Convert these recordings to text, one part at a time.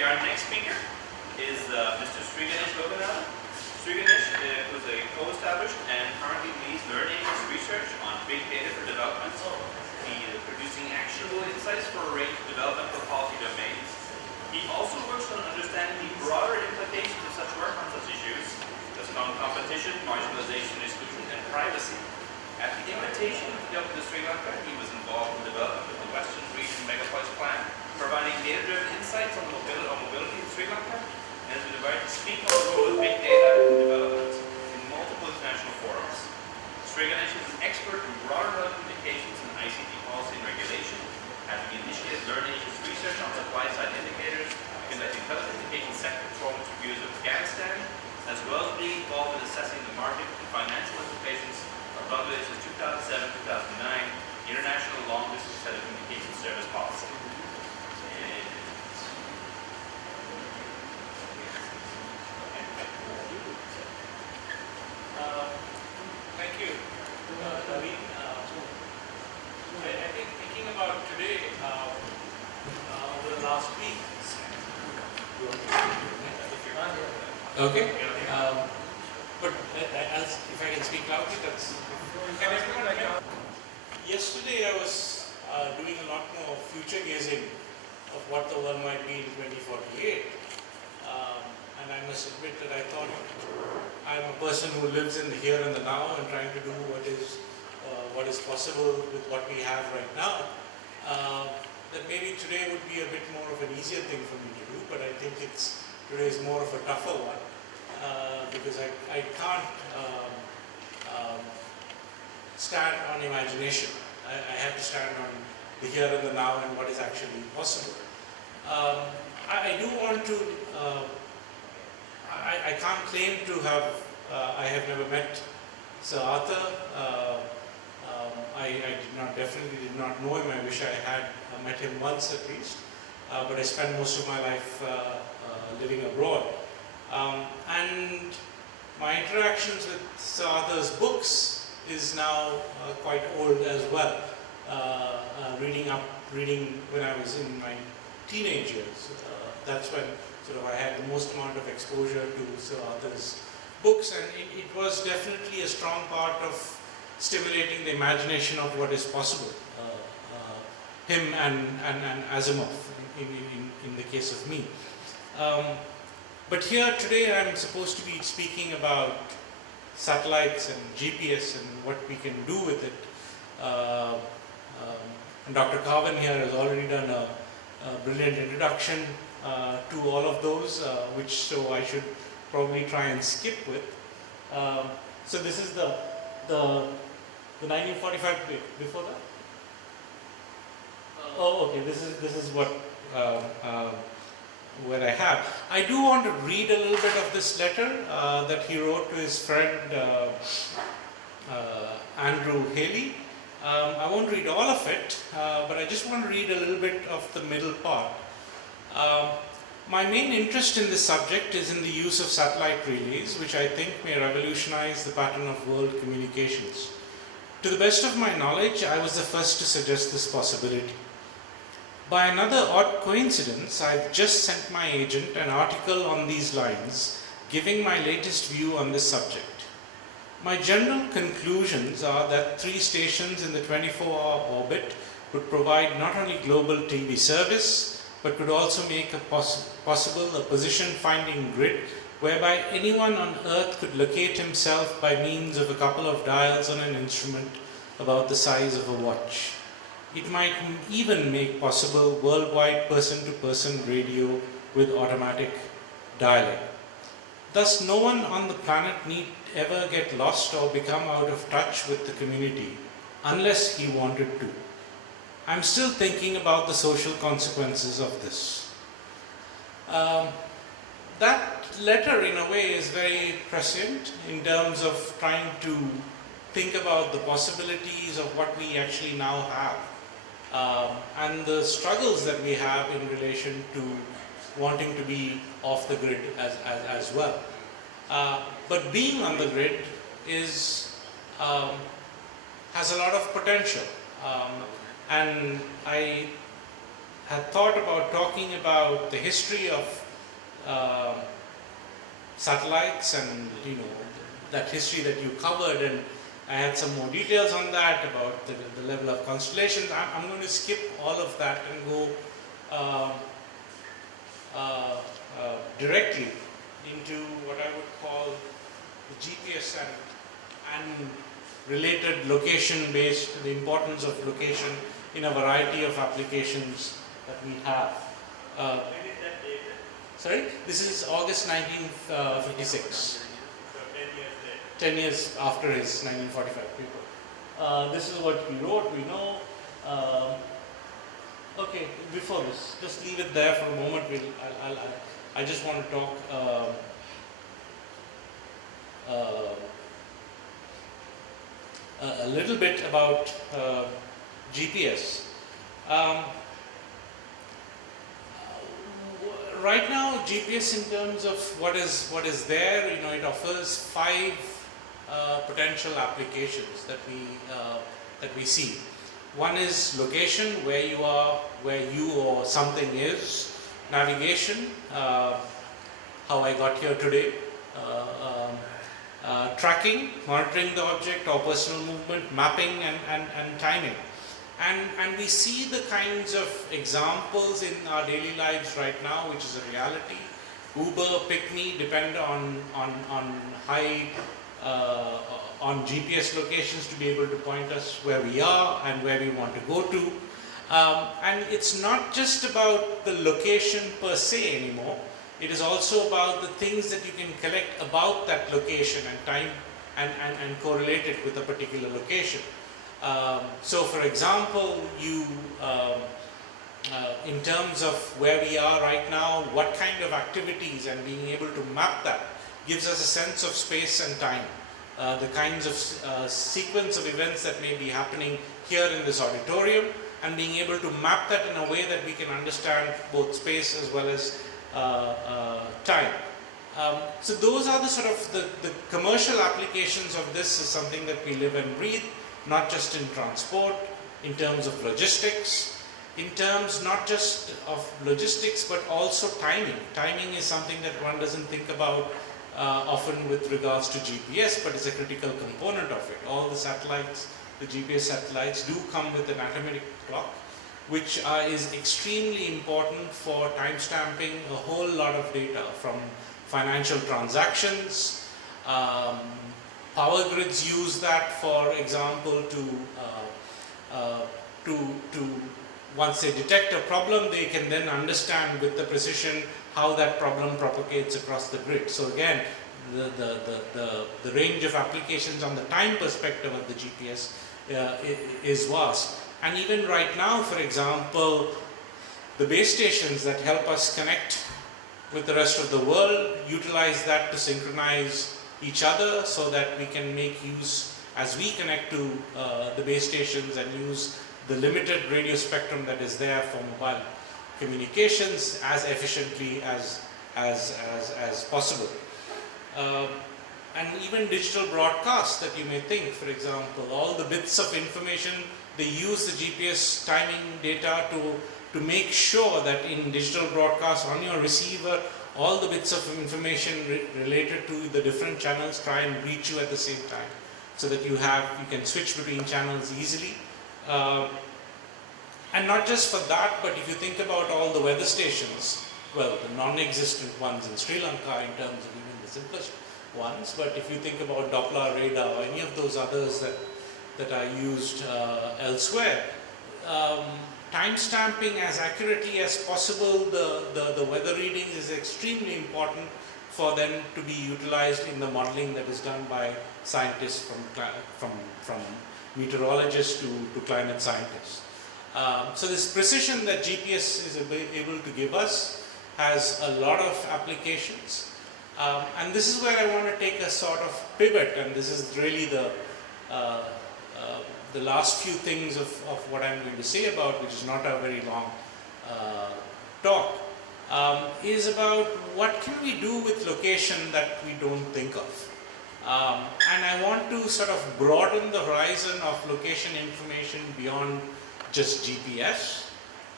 Okay, our next speaker is Mr. Sriganesh Lokanathan. Sriganesh was a co-established and currently leads learning research on big data for development. He is producing actionable insights for a range of developmental policy domains. He also works on understanding the broader implications of such work on such issues as competition, marginalization, exclusion, and privacy. At the invitation of the government of Sri Lanka, he was involved in the development of the Western Region Megapolis Plan, providing data-driven insights on mobility in Sri Lanka, and has been invited to speak on the role of big data in development in multiple international forums. Sriganesh is an expert in broader health communications and ICT policy and regulation, having initiated learning issues research on supply-side indicators, conducting telecommunications sector performance reviews of Afghanistan, as well as being involved in assessing the market and financial implications of Bangladesh's 2007-2009 International Long-Distance Telecommunications Service Policy. Thank you, Naveen. I think thinking about today, over the last week. Okay. But as if I can speak loudly, that's. Can everyone hear? Yesterday I was doing a lot more future gazing of what the world might be in 2048. And I must admit that I thought I'm a person who lives in the here and the now and trying to do what is possible with what we have right now. That maybe today would be a bit more of an easier thing for me to do, but I think today is more of a tougher one because I can't stand on imagination. I have to stand on the here and the now and what is actually possible. I do want to. I can't claim to have. I have never met Sir Arthur. I definitely did not know him. I wish I had met him once at least. But I spent most of my life living abroad. And my interactions with Sir Arthur's books is now quite old as well. Reading when I was in my teenage years. That's when I had the most amount of exposure to Sir Arthur's books, and it was definitely a strong part of stimulating the imagination of what is possible. Him and Asimov in the case of me. But here today I'm supposed to be speaking about satellites and GPS and what we can do with it. And Dr. Carvin here has already done a brilliant introduction to all of those, so I should probably try and skip with. So this is the 1945 before that. Oh, okay. This is what I have. I do want to read a little bit of this letter that he wrote to his friend Andrew Haley. I won't read all of it, but I just want to read a little bit of the middle part. My main interest in this subject is in the use of satellite relays, which I think may revolutionize the pattern of world communications. To the best of my knowledge, I was the first to suggest this possibility. By another odd coincidence, I've just sent my agent an article on these lines, giving my latest view on this subject. My general conclusions are that 3 stations in the 24-hour orbit would provide not only global TV service, but could also make possible a position-finding grid whereby anyone on Earth could locate himself by means of a couple of dials on an instrument about the size of a watch. It might even make possible worldwide person-to-person radio with automatic dialing. Thus, no one on the planet need ever get lost or become out of touch with the community, unless he wanted to. I'm still thinking about the social consequences of this. That letter, in a way, is very prescient in terms of trying to think about the possibilities of what we actually now have and the struggles that we have in relation to wanting to be off the grid as well. But being on the grid has a lot of potential. And I had thought about talking about the history of satellites and that history that you covered, and I had some more details on that about the level of constellations. I'm going to skip all of that and go directly into what I would call the GPS and related location-based, the importance of location in a variety of applications that we have. When is that dated? Sorry? This is August 1956. So 10 years later. 10 years after his 1945 paper. This is what he wrote, we know. Okay, before this, just leave it there for a moment. I just want to talk a little bit about GPS. Right now, GPS, in terms of what is there, it offers 5 potential applications that we see. One is location, where you are, where you or something is. Navigation, how I got here today. Tracking, monitoring the object or personal movement. Mapping and timing. And we see the kinds of examples in our daily lives right now, which is a reality. Uber, Pick Me depend on high on GPS locations to be able to point us where we are and where we want to go to. And it's not just about the location per se anymore. It is also about the things that you can collect about that location and time and correlate it with a particular location. So for example, in terms of where we are right now, what kind of activities, and being able to map that gives us a sense of space and time. The kinds of sequence of events that may be happening here in this auditorium, and being able to map that in a way that we can understand both space as well as time. So those are the sort of the commercial applications of this. Is something that we live and breathe, not just in transport, in terms of logistics, in terms not just of logistics but also timing. Timing is something that one doesn't think about often with regards to GPS, but it's a critical component of it. All the satellites, the GPS satellites, do come with an atomic clock, which is extremely important for timestamping a whole lot of data, from financial transactions. Power grids use that, for example, to once they detect a problem, they can then understand with the precision how that problem propagates across the grid. So again, the range of applications on the time perspective of the GPS is vast. And even right now, for example, the base stations that help us connect with the rest of the world utilize that to synchronize each other, so that we can make use, as we connect to the base stations and use the limited radio spectrum that is there for mobile communications, as efficiently as possible. And even digital broadcasts that you may think, for example, all the bits of information, they use the GPS timing data to make sure that in digital broadcasts on your receiver, all the bits of information related to the different channels try and reach you at the same time, so that you can switch between channels easily. And not just for that, but if you think about all the weather stations, well, the non-existent ones in Sri Lanka in terms of even the simplest ones, but if you think about Doppler radar or any of those others that are used elsewhere, timestamping as accurately as possible the weather readings is extremely important for them to be utilized in the modeling that is done by scientists, from meteorologists to climate scientists. So this precision that GPS is able to give us has a lot of applications. And this is where I want to take a sort of pivot, and this is really the last few things of what I'm going to say about, which is not a very long talk, is about what can we do with location that we don't think of. And I want to sort of broaden the horizon of location information beyond just GPS.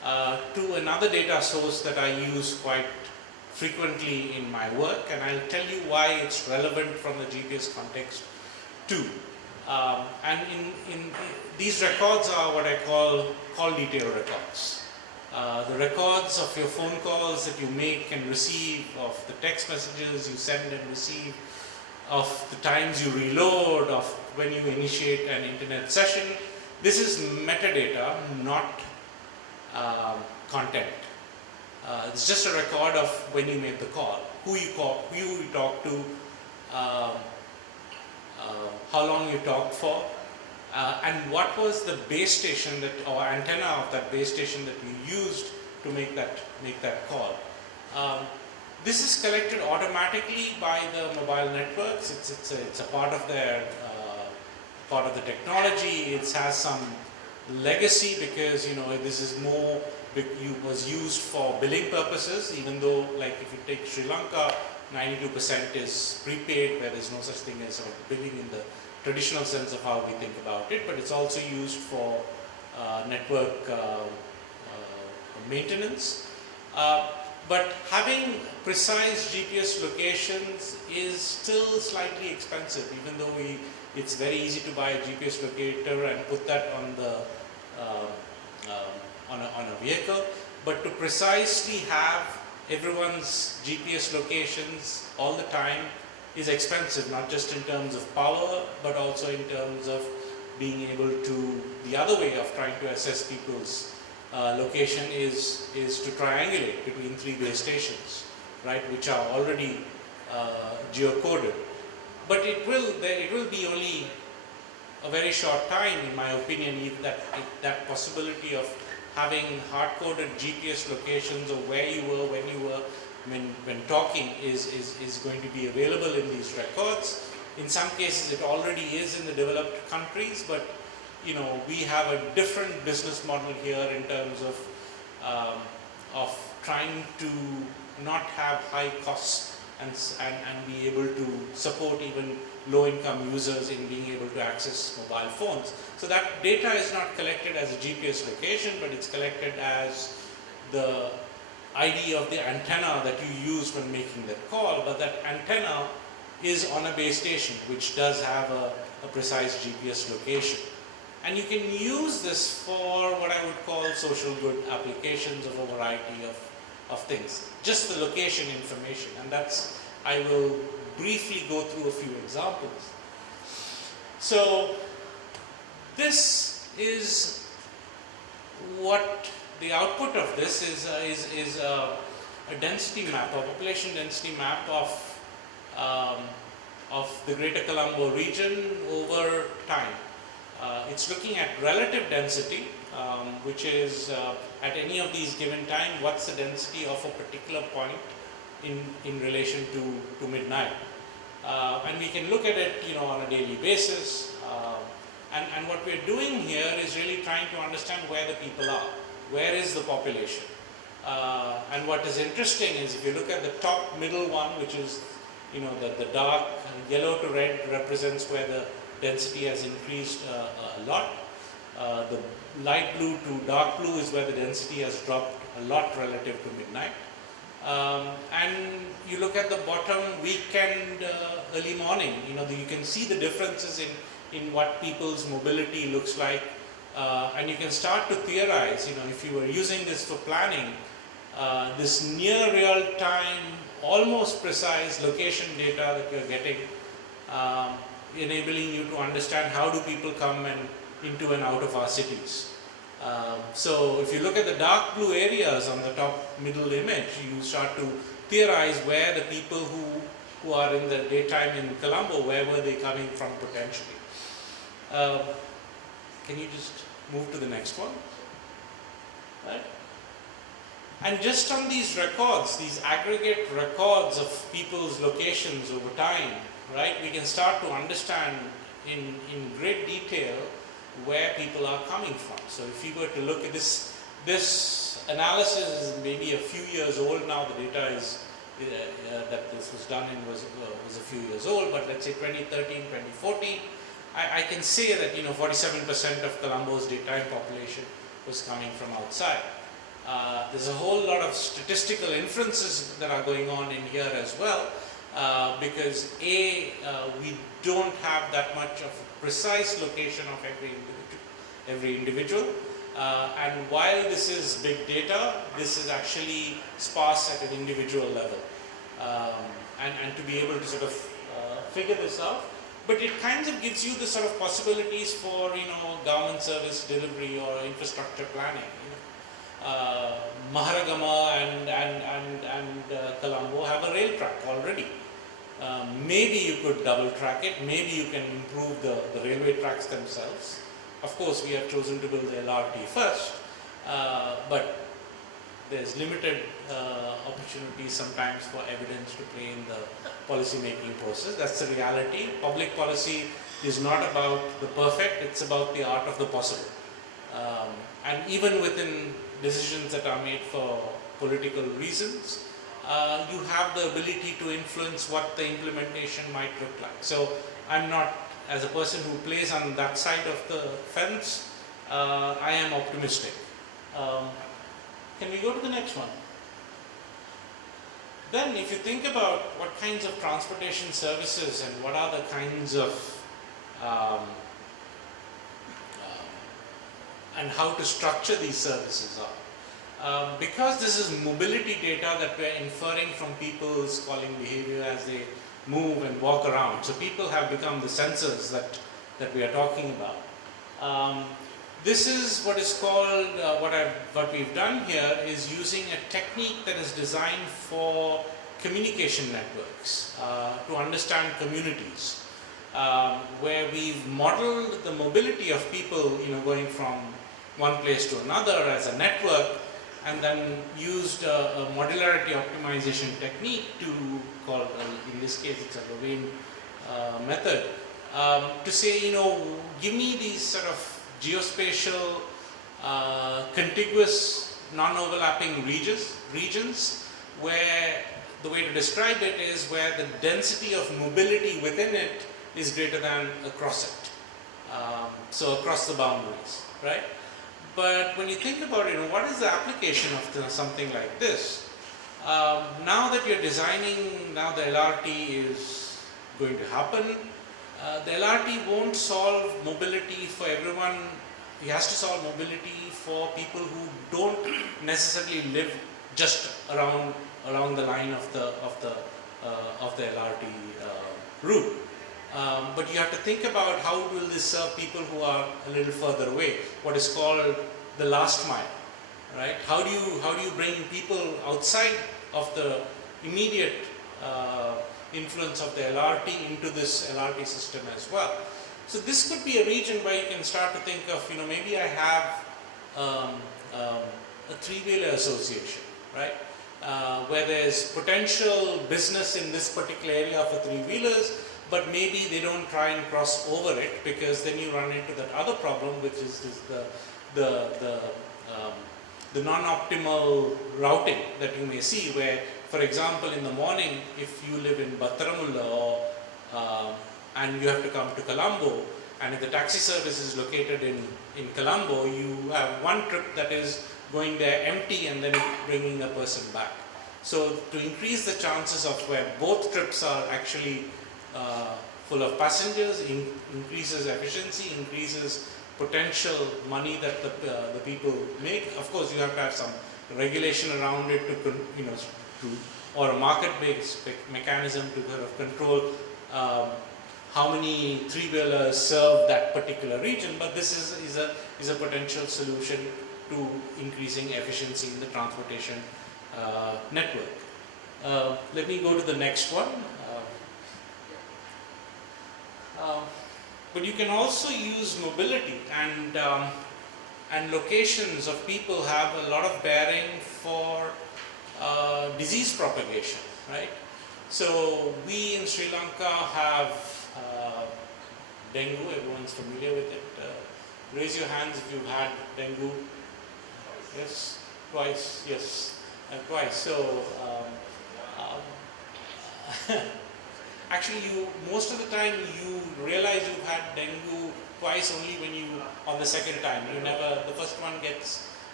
to another data source that I use quite frequently in my work, and I'll tell you why it's relevant from the GPS context too. And in these records are what I call detail records. The records of your phone calls that you make and receive, of the text messages you send and receive, of the times you reload, of when you initiate an internet session. This is metadata, not content. It's just a record of when you made the call, who you talked to, how long you talked for, and what was the base station or antenna of that base station that you used to make that call. This is collected automatically by the mobile networks. It's a part of their technology. It has some legacy because this is more was used for billing purposes. Even though, like if you take Sri Lanka, 92% is prepaid, where there's no such thing as billing in the traditional sense of how we think about it. But it's also used for network maintenance. But having precise GPS locations is still slightly expensive, even though it's very easy to buy a GPS locator and put that on the on a vehicle. But to precisely have everyone's GPS locations all the time is expensive, not just in terms of power, but also in terms of being able to, the other way of trying to assess people's location is to triangulate between 3 base stations, right, which are already geocoded. But it will be only a very short time, in my opinion, that possibility of having hard-coded GPS locations of where you were, when you were, when talking is going to be available in these records. In some cases, it already is in the developed countries, but we have a different business model here in terms of trying to not have high costs and be able to support even low-income users in being able to access mobile phones. So that data is not collected as a GPS location, but it's collected as the ID of the antenna that you use when making that call. But that antenna is on a base station, which does have a precise GPS location. And you can use this for what I would call social good applications of a variety of things. Just the location information, and I will briefly go through a few examples. So this is what the output of this is a density map, a population density map of the Greater Colombo region over time. It's looking at relative density, which is at any of these given time, what's the density of a particular point in relation to midnight. And we can look at it on a daily basis. And what we're doing here is really trying to understand where the people are. Where is the population? And what is interesting is if you look at the top middle one, which is the dark yellow to red represents where the density has increased a lot. The light blue to dark blue is where the density has dropped a lot relative to midnight. And you look at the bottom weekend, early morning, you can see the differences in what people's mobility looks like. And you can start to theorize, if you were using this for planning, this near real-time, almost precise location data that you're getting, enabling you to understand how do people come into and out of our cities. So if you look at the dark blue areas on the top middle image, you start to theorize where the people who are in the daytime in Colombo, where were they coming from potentially. Can you just move to the next one? Right? And just on these records, these aggregate records of people's locations over time, right, we can start to understand in great detail where people are coming from. So if you were to look at this analysis is maybe a few years old now. The data is that this was done in was a few years old, but let's say 2013, 2014, I can say that 47% of Colombo's daytime population was coming from outside. There's a whole lot of statistical inferences that are going on in here as well, because we don't have that much of a precise location of every individual. And while this is big data, this is actually sparse at an individual level. And to be able to sort of figure this out, but it kind of gives you the sort of possibilities for government service delivery or infrastructure planning. Maharagama and Colombo have a rail track already. Maybe you could double track it, maybe you can improve the railway tracks themselves. Of course, we have chosen to build the LRT first, but there's limited opportunities sometimes for evidence to play in the policy making process. That's the reality. Public policy is not about the perfect, it's about the art of the possible. And even within decisions that are made for political reasons, you have the ability to influence what the implementation might look like. So I'm not, as a person who plays on that side of the fence, I am optimistic. Can we go to the next one? Then if you think about what kinds of transportation services and what are the kinds of and how to structure these services are. Because this is mobility data that we're inferring from people's calling behavior as they move and walk around. So people have become the sensors that we are talking about. This is what is called, what we've done here is using a technique that is designed for communication networks, to understand communities, where we've modeled the mobility of people, going from one place to another as a network, and then used a modularity optimization technique to call, in this case it's a Lorraine method, to say, give me these sort of geospatial, contiguous, non-overlapping regions where the way to describe it is where the density of mobility within it is greater than across it. So across the boundaries, right? But when you think about it, what is the application of something like this? Now that you're designing, now the LRT is going to happen. The LRT won't solve mobility for everyone. It has to solve mobility for people who don't necessarily live just around the line of the LRT route. But you have to think about how will this serve people who are a little further away, what is called the last mile, right? How do you bring people outside of the immediate influence of the LRT into this LRT system as well? So this could be a region where you can start to think of, maybe I have a three-wheeler association, right? Where there's potential business in this particular area for three-wheelers, but maybe they don't try and cross over it, because then you run into that other problem, which is the non-optimal routing that you may see, where, for example, in the morning, if you live in Battaramulla and you have to come to Colombo, and if the taxi service is located in Colombo, you have one trip that is going there empty and then bringing a person back. So to increase the chances of where both trips are actually full of passengers, increases efficiency, increases potential money that the people make. Of course, you have to have some regulation around it or a market-based mechanism to kind of control how many three-wheelers serve that particular region. But this is a potential solution to increasing efficiency in the transportation network. Let me go to the next one. But you can also use mobility, and locations of people have a lot of bearing for disease propagation, right? So we in Sri Lanka have dengue. Everyone's familiar with it. Raise your hands if you've had dengue. Yes, twice. Yes, twice. So actually, most of the time you realize you've had dengue twice only when on the second time. The first one gets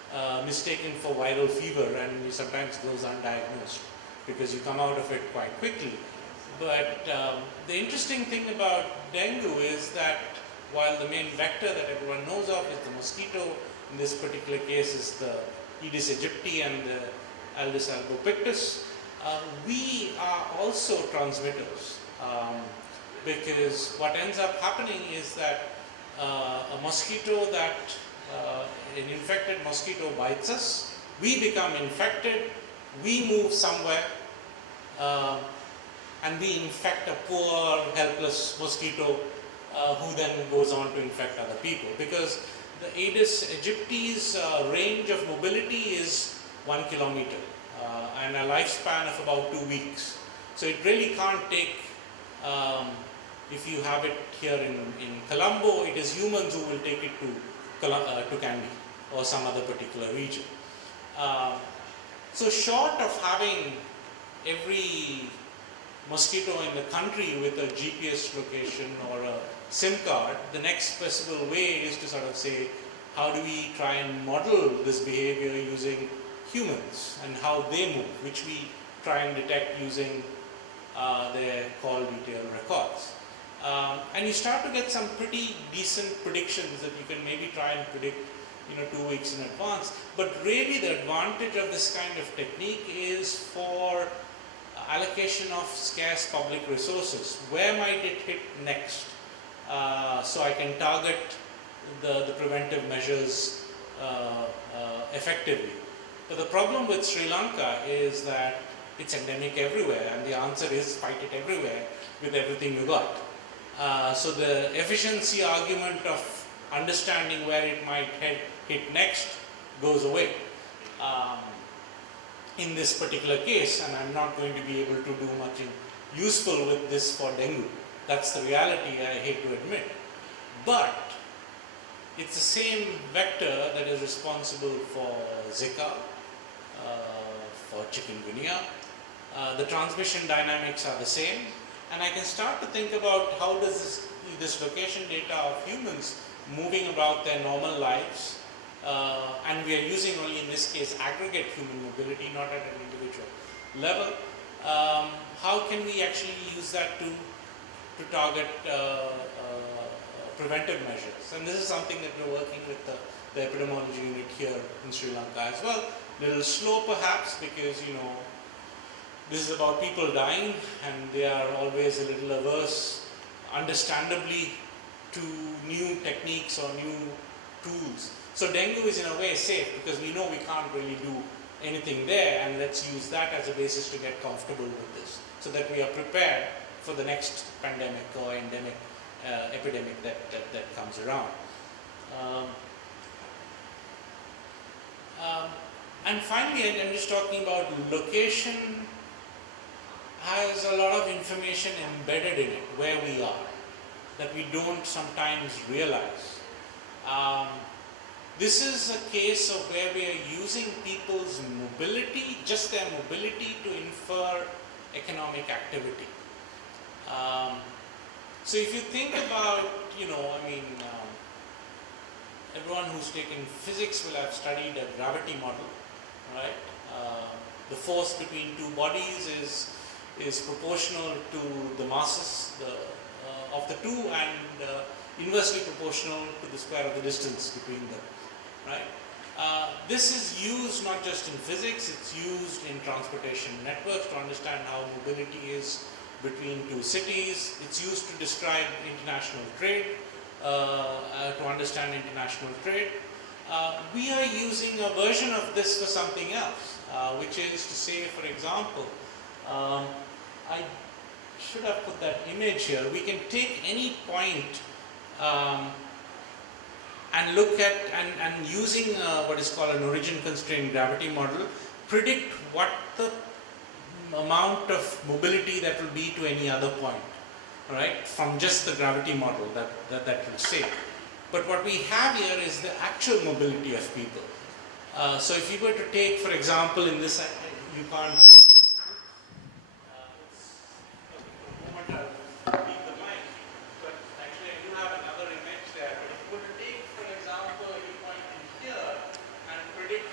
mistaken for viral fever, and it sometimes goes undiagnosed because you come out of it quite quickly. But the interesting thing about dengue is that while the main vector that everyone knows of is the mosquito, in this particular case is the Aedes aegypti and the Aedes albopictus, we are also transmitters, because what ends up happening is that a mosquito that an infected mosquito bites us, we become infected, we move somewhere, and we infect a poor, helpless mosquito who then goes on to infect other people. Because the Aedes aegypti's range of mobility is 1 kilometer and a lifespan of about 2 weeks. So it really can't take, if you have it here in Colombo, it is humans who will take it to Kandy or some other particular region. So short of having every mosquito in the country with a GPS location or a SIM card, the next possible way is to sort of say, how do we try and model this behavior using humans and how they move, which we try and detect using their call detail records. And you start to get some pretty decent predictions that you can maybe try and predict 2 weeks in advance. But really the advantage of this kind of technique is for allocation of scarce public resources. Where might it hit next? So I can target the preventive measures effectively. But the problem with Sri Lanka is that it's endemic everywhere, and the answer is fight it everywhere with everything you got. So the efficiency argument of understanding where it might hit next goes away in this particular case, and I'm not going to be able to do much useful with this for dengue. That's the reality, I hate to admit. But it's the same vector that is responsible for Zika, for chikungunya. The transmission dynamics are the same, and I can start to think about how does this location data of humans moving about their normal lives, and we are using only in this case aggregate human mobility, not at an individual level. How can we actually use that to target preventive measures? And this is something that we're working with the epidemiology unit here in Sri Lanka as well. Little slow perhaps, because this is about people dying and they are always a little averse, understandably, to new techniques or new tools. So dengue is in a way safe because we know we can't really do anything there, and let's use that as a basis to get comfortable with this so that we are prepared for the next pandemic or endemic epidemic that comes around. And finally, I'm just talking about location has a lot of information embedded in it, where we are, that we don't sometimes realize. This is a case of where we are using people's mobility, just their mobility, to infer economic activity. So if you think about, everyone who's taken physics will have studied a gravity model, right? The force between two bodies is proportional to the masses of the two, and inversely proportional to the square of the distance between them, right? This is used not just in physics, it's used in transportation networks to understand how mobility is between two cities. It's used to describe international trade, to understand international trade. We are using a version of this for something else, which is to say, for example, I should have put that image here. We can take any point and look at, and using what is called an origin constrained gravity model, predict what the amount of mobility that will be to any other point, right, from just the gravity model that will say. But what we have here is the actual mobility of people. So if you were to take, for example, in this, you can't, I'll leave the mic, but actually I do have another image there. But if you were to take, for example, a point in here and predict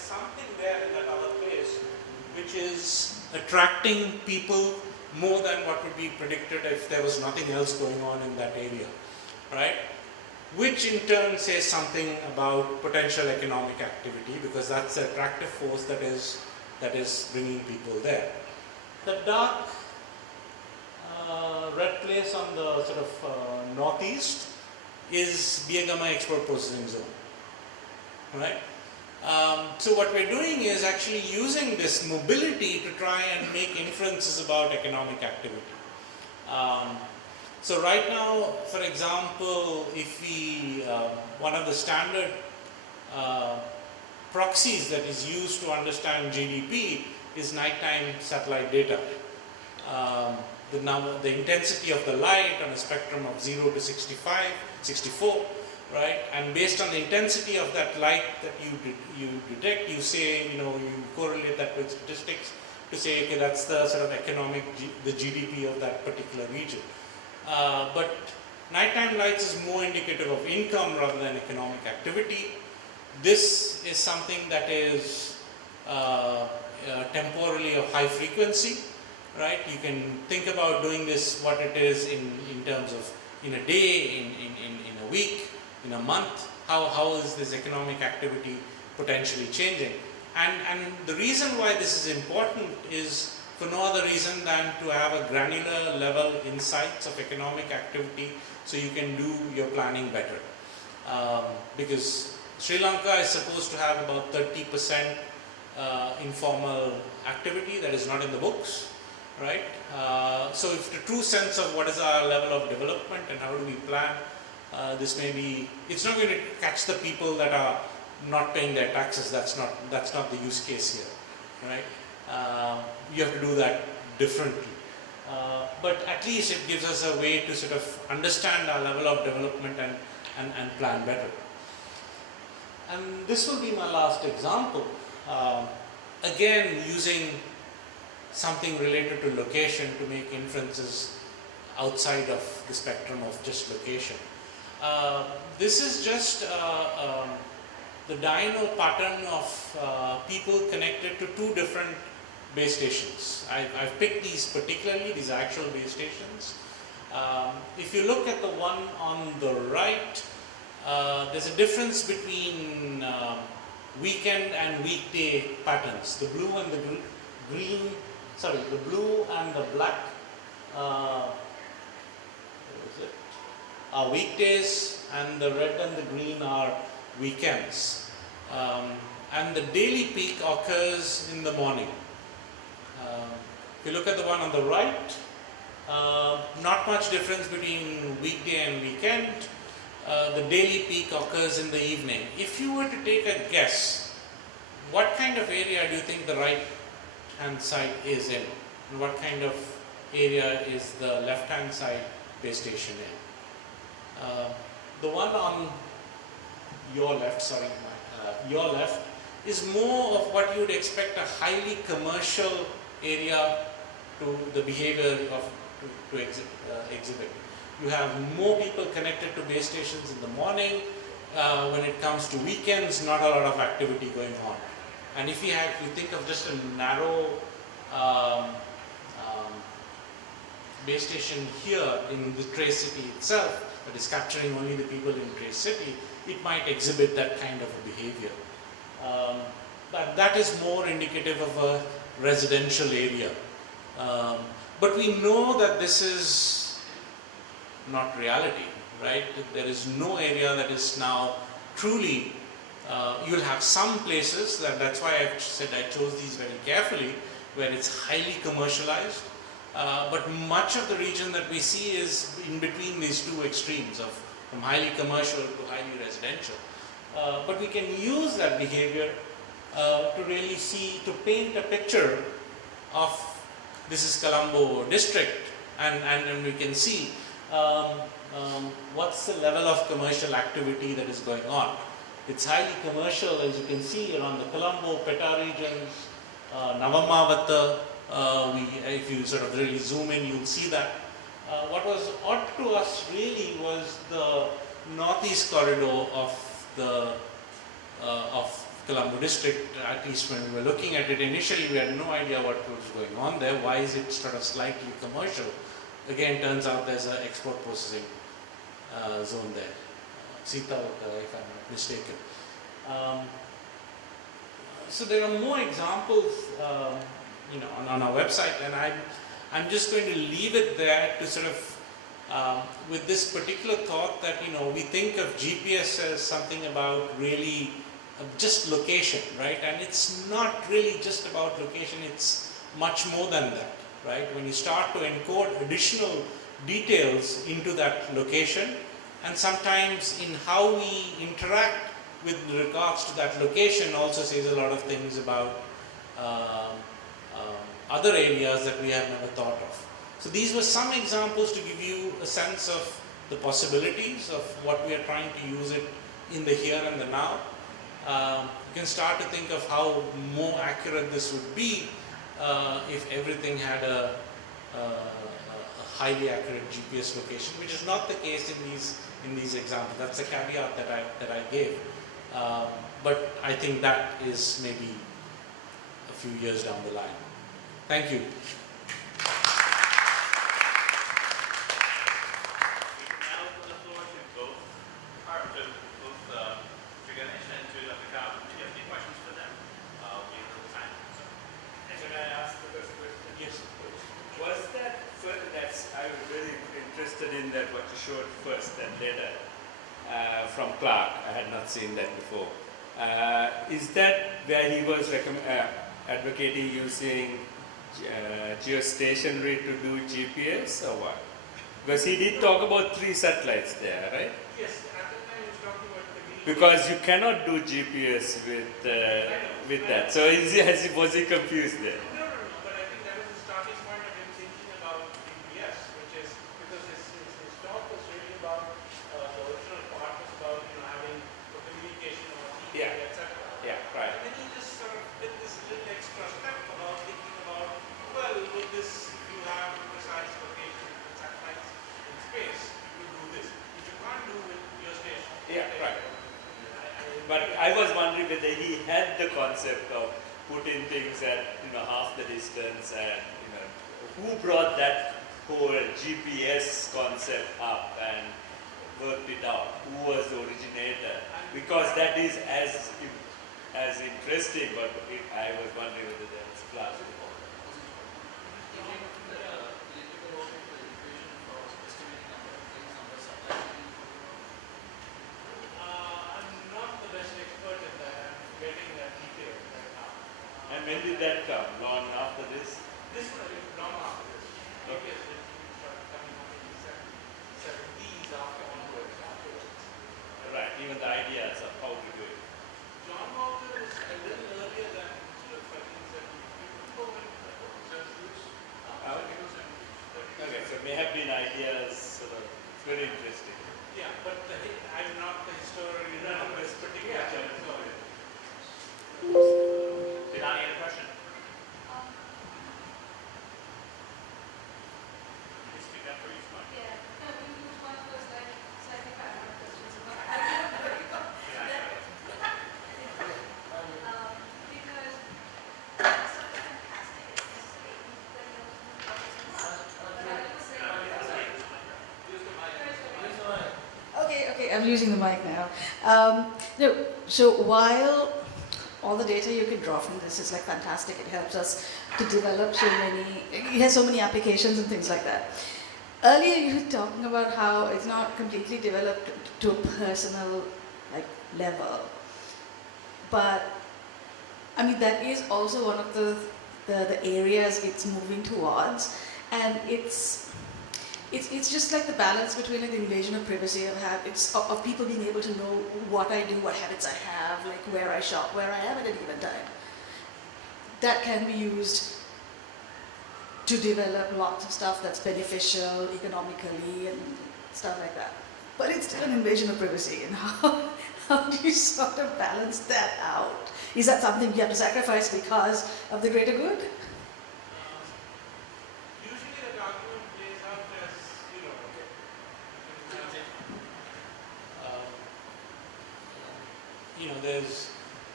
something there in that other place which is attracting people more than what would be predicted if there was nothing else going on in that area, right? Which in turn says something about potential economic activity, because that's the attractive force that is bringing people there. The dark red place on the sort of northeast is Biagama Export Processing Zone, right? So what we're doing is actually using this mobility to try and make inferences about economic activity. So right now, for example, if we, one of the standard proxies that is used to understand GDP is nighttime satellite data. The intensity of the light on a spectrum of 0 to 64, right? And based on the intensity of that light that you detect, you say, you correlate that with statistics to say, okay, that's the sort of the GDP of that particular region. But nighttime lights is more indicative of income rather than economic activity. This is something that is temporally of high frequency, right? You can think about doing this, what it is in terms of in a day, in a week, in a month. How is this economic activity potentially changing? And the reason why this is important is for no other reason than to have a granular level insights of economic activity so you can do your planning better. Because Sri Lanka is supposed to have about 30% informal activity that is not in the books, right? So if the true sense of what is our level of development and how do we plan, this may be, it's not going to catch the people that are not paying their taxes. That's not the use case here, right? You have to do that differently. But at least it gives us a way to sort of understand our level of development and plan better. And this will be my last example. Again, using something related to location to make inferences outside of the spectrum of just location. This is just the diurnal pattern of people connected to two different base stations. I've picked these particularly, these are actual base stations. If you look at the one on the right, there's a difference between weekend and weekday patterns. The blue and the the blue and the black are weekdays, and the red and the green are weekends. And the daily peak occurs in the morning. If you look at the one on the right, not much difference between weekday and weekend. The daily peak occurs in the evening. If you were to take a guess, what kind of area do you think the right hand side is in? And what kind of area is the left hand side base station in? The one on your left, your left, is more of what you would expect a highly commercial area to the behavior to exhibit. You have more people connected to base stations in the morning. When it comes to weekends, not a lot of activity going on. And if you think of just a narrow base station here in the Trace City itself, that is capturing only the people in Trace City, it might exhibit that kind of a behavior. But that is more indicative of a residential area. But we know that this is not reality, right? There is no area that is now truly, you'll have some places, that's why I said I chose these very carefully, where it's highly commercialized. But much of the region that we see is in between these two extremes of from highly commercial to highly residential. But we can use that behavior to really to paint a picture of this is Colombo district, and we can see what's the level of commercial activity that is going on. It's highly commercial, as you can see, around the Colombo, Peta regions, Navamavata. If you sort of really zoom in, you'll see that. What was odd to us really was the northeast corridor of Colombo district, at least when we were looking at it initially, we had no idea what was going on there. Why is it sort of slightly commercial? Again, turns out there's an export processing zone there. Sita, if I'm not mistaken. So there are more examples, on our website, and I'm just going to leave it there to sort of, with this particular thought that, we think of GPS as something about really just location, right? And it's not really just about location, it's much more than that, right? When you start to encode additional details into that location, and sometimes in how we interact with regards to that location also says a lot of things about other areas that we have never thought of. So these were some examples to give you a sense of the possibilities of what we are trying to use it in the here and the now. You can start to think of how more accurate this would be if everything had a highly accurate GPS location, which is not the case in these examples. That's a caveat that I gave. But I think that is maybe a few years down the line. Thank you. In that what you showed first, that data from Clarke, I had not seen that before. Is that where he was advocating using geostationary to do GPS or what? Because he did talk about 3 satellites there, right? Yes, at the time he was talking about the because you cannot do GPS with that. So was he confused there? No, but I think that was the starting point of him thinking about GPS, which is because his talk was really about the original part was about having communication over TV, Yeah. etc. Yeah, right. And then he just sort of did this little extra step about thinking about, well, with this, if you have precise location and satellites in space, you do this, which you can't do with your station. Yeah, right. But I was wondering whether he had the concept of putting things at half the distance, and who brought that whole GPS concept up and worked it out? Who was the originator? Because that is as interesting, but I was wondering whether there was class involved. I'm not the best expert in that. I'm getting that detail right now. And when did that come? Long after this? This one is long after this. GPS started coming up in the 70s afterwards. Right, even the ideas of how to do it. John Walker was a little earlier than sort of 1970s. Okay, so may have been ideas, sort of, it's very interesting. Yeah, but I'm not the historian of this particular chapter. Did I get a question? Please speak up for you, smart. Yeah, which one was like, so I think I have questions about because that's so fantastic. Okay, I'm using the mic now. No, so while all the data you can draw from this is like fantastic, it helps us to develop so many, it has so many applications and things like that. Earlier you were talking about how it's not completely developed to a personal level, but I mean that is also one of the areas it's moving towards, and it's just like the balance between the invasion of privacy of people being able to know what I do, what habits I have, like where I shop, where I am at a given time. That can be used to develop lots of stuff that's beneficial economically and stuff like that. But it's still an invasion of privacy, and how do you sort of balance that out? Is that something you have to sacrifice because of the greater good? Usually the argument plays out as, there's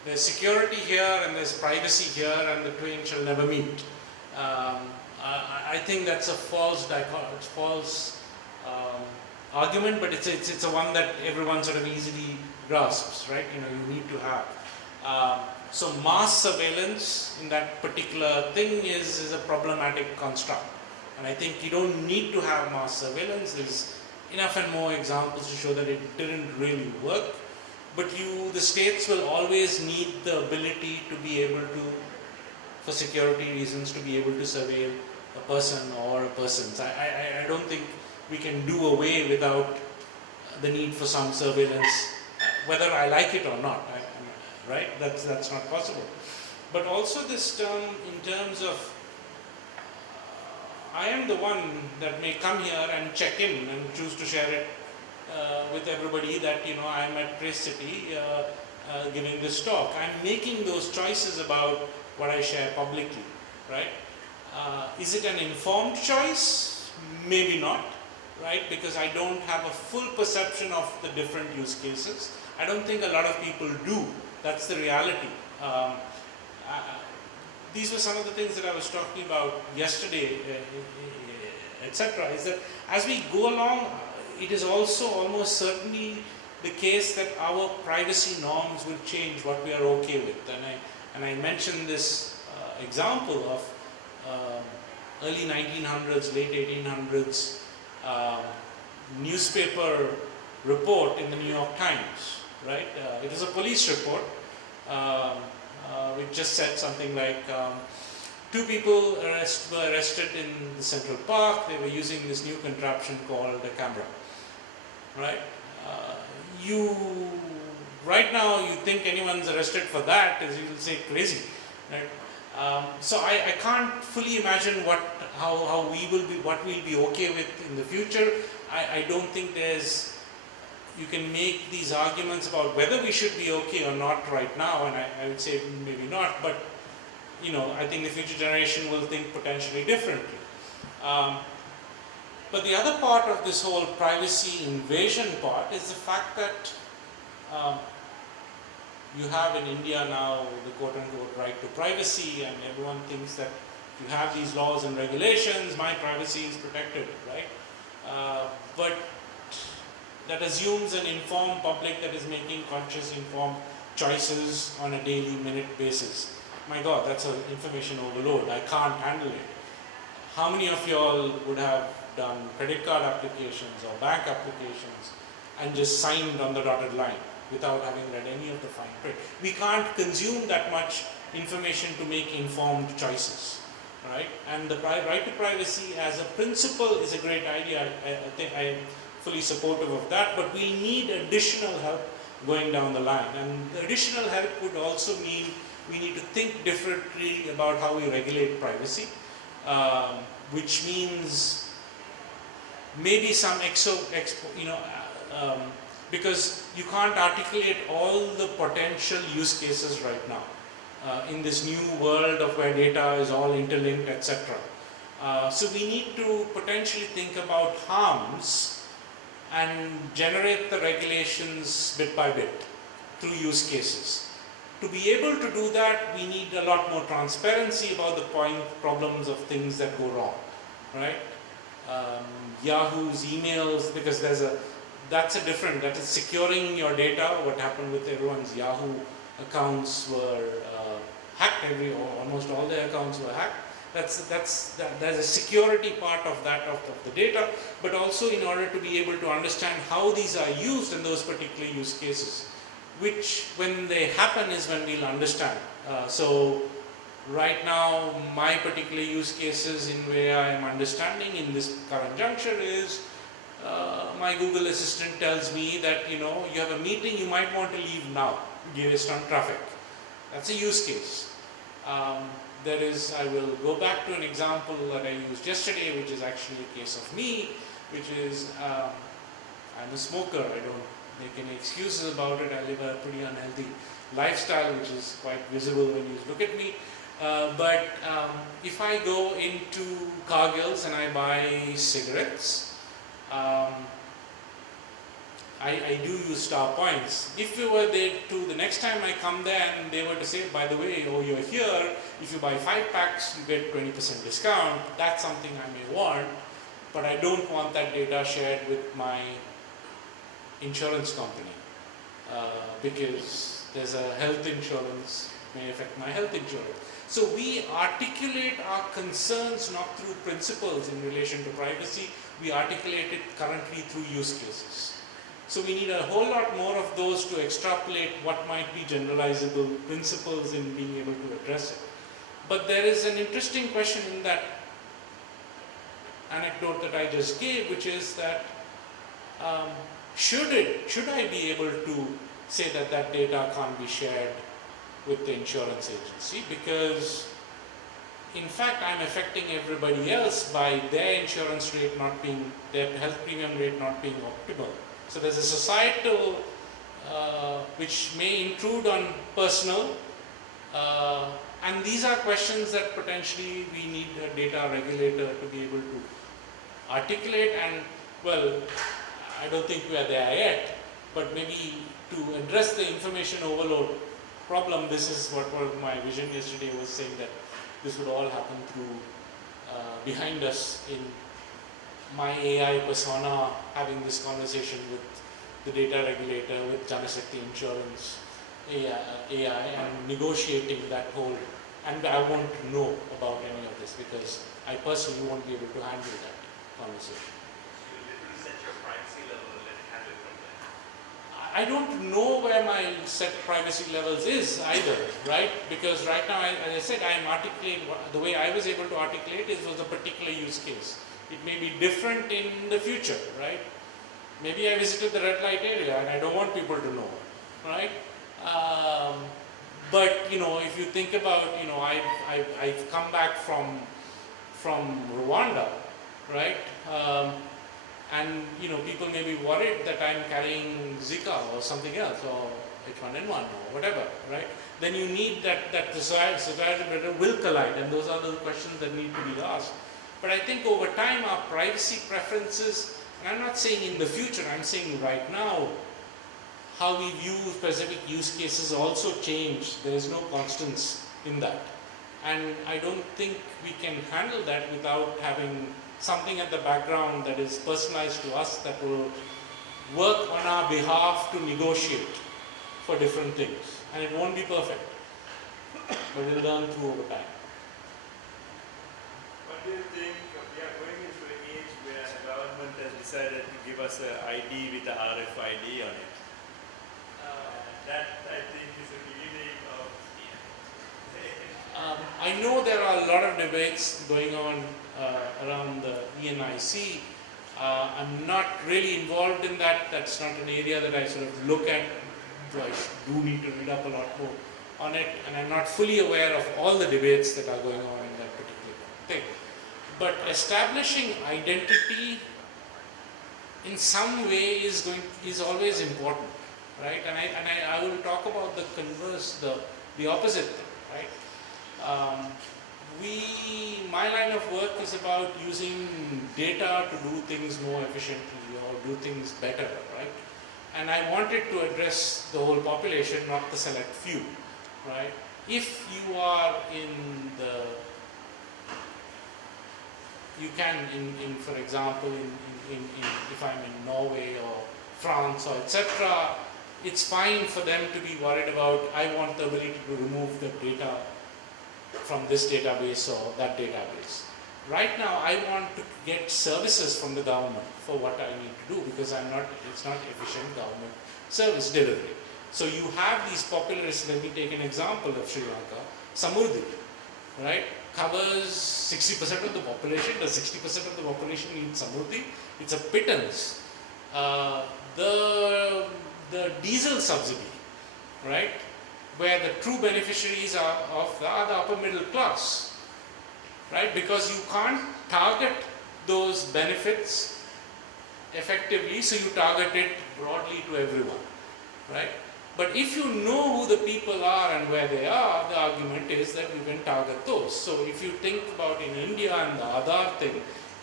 there's security here and there's privacy here, and the twain shall never meet. I think that's a false argument, but it's a one that everyone sort of easily grasps, right? You know, you need to have. So mass surveillance in that particular thing is a problematic construct. And I think you don't need to have mass surveillance. There's enough and more examples to show that it didn't really work. But the states will always need the ability to be able to, for security reasons, to be able to surveil a person or a persons. I don't think we can do away without the need for some surveillance, whether I like it or not, right? That's not possible. But also this term in terms of, I am the one that may come here and check in and choose to share it with everybody that, you know, I'm at Trace City giving this talk. I'm making those choices about what I share publicly, right? Is it an informed choice? Maybe not, right? Because I don't have a full perception of the different use cases. I don't think a lot of people do. That's the reality. These were some of the things that I was talking about yesterday, etc. Is that as we go along, it is also almost certainly the case that our privacy norms will change what we are okay with. And I mentioned this example of early 1900s, late 1800s newspaper report in the New York Times, right? It was a police report which just said something like 2 people were arrested in the Central Park. They were using this new contraption called a camera, right? Right now you think anyone's arrested for that, as you will say, crazy, right? So I can't fully imagine what we'll be okay with in the future. I don't think you can make these arguments about whether we should be okay or not right now, and I would say maybe not, but you know, I think the future generation will think potentially differently. But the other part of this whole privacy invasion part is the fact that you have in India now the quote-unquote right to privacy, and everyone thinks that you have these laws and regulations, my privacy is protected, right? But that assumes an informed public that is making conscious, informed choices on a daily, minute basis. My God, that's an information overload. I can't handle it. How many of you all would have done credit card applications or bank applications and just signed on the dotted line without having read any of the fine print? We can't consume that much information to make informed choices, right? And the right to privacy as a principle is a great idea. I think I am fully supportive of that, but we need additional help going down the line. And the additional help would also mean we need to think differently about how we regulate privacy, which means maybe some because you can't articulate all the potential use cases right now in this new world of where data is all interlinked, etc. So we need to potentially think about harms and generate the regulations bit by bit through use cases. To be able to do that, we need a lot more transparency about the problems of things that go wrong, right? Yahoo's emails, because that is securing your data. What happened with everyone's Yahoo accounts were hacked. Almost all their accounts were hacked. There's a security part of that, of the data, but also in order to be able to understand how these are used in those particular use cases, which when they happen is when we'll understand. So right now, my particular use cases in where I am understanding in this current juncture is my Google Assistant tells me that, you know, you have a meeting, you might want to leave now based on traffic. That's a use case. I will go back to an example that I used yesterday, which is actually a case of me, which is I'm a smoker. I don't make any excuses about it. I live a pretty unhealthy lifestyle, which is quite visible when you look at me. But if I go into Cargill's and I buy cigarettes, I do use star points. If you were there to, the next time I come there and they were to say, by the way, oh, you're here, if you buy 5 packs, you get 20% discount, that's something I may want, but I don't want that data shared with my insurance company because there's a health insurance, may affect my health insurance. So we articulate our concerns not through principles in relation to privacy, we articulate it currently through use cases. So we need a whole lot more of those to extrapolate what might be generalizable principles in being able to address it. But there is an interesting question in that anecdote that I just gave, which is that should I be able to say that that data can't be shared with the insurance agency, because in fact I'm affecting everybody else by their insurance rate not being, their health premium rate not being optimal. So there's a societal which may intrude on personal, and these are questions that potentially we need a data regulator to be able to articulate. And well, I don't think we are there yet, but maybe to address the information overload problem, this is what my vision yesterday was saying, that this would all happen through behind us in my AI persona, having this conversation with the data regulator, with Janashakti Insurance, AI, and negotiating that whole, and I won't know about any of this because I personally won't be able to handle that conversation. You literally set your privacy level and let it handle it from there. I don't know where my set privacy levels is either, right? Because right now, as I said, I am articulating, the way I was able to articulate it was a particular use case. It may be different in the future, right? Maybe I visited the red light area and I don't want people to know, right? But you know, if you think about, you know, I've come back from Rwanda, right? And you know, people may be worried that I'm carrying Zika or something else, or H1N1 or whatever, right? Then you need that the society will collide, and those are the questions that need to be asked. But I think over time our privacy preferences, and I'm not saying in the future, I'm saying right now, how we view specific use cases also change. There is no constants in that. And I don't think we can handle that without having something at the background that is personalized to us, that will work on our behalf to negotiate for different things. And it won't be perfect, but we'll learn through over time. What do you think? We are going into an age where the government has decided to give us an ID with a RFID on it. That, I think, is a beginning of... I know there are a lot of debates going on around the ENIC. I'm not really involved in that. That's not an area that I sort of look at. So I do need to read up a lot more on it, and I'm not fully aware of all the debates that are going on in that particular thing. But establishing identity in some way is always important, right? And I will talk about the converse, the opposite thing, right? My line of work is about using data to do things more efficiently or do things better, right? And I wanted to address the whole population, not the select few, right? If you are for example, if I'm in Norway or France or etc., it's fine for them to be worried about, I want the ability to remove the data from this database or that database. Right now, I want to get services from the government for what I need to do, because it's not efficient government service delivery. So you have these populations. Let me take an example of Sri Lanka. Samurdhi, right, covers 60% of the population. The 60% of the population needs Samurdhi. It's a pittance. The diesel subsidy, right, where the true beneficiaries are the upper middle class, right, because you can't target those benefits effectively, so you target it broadly to everyone, right? But if you know who the people are and where they are, the argument is that you can target those. So if you think about in India and the Aadhaar thing,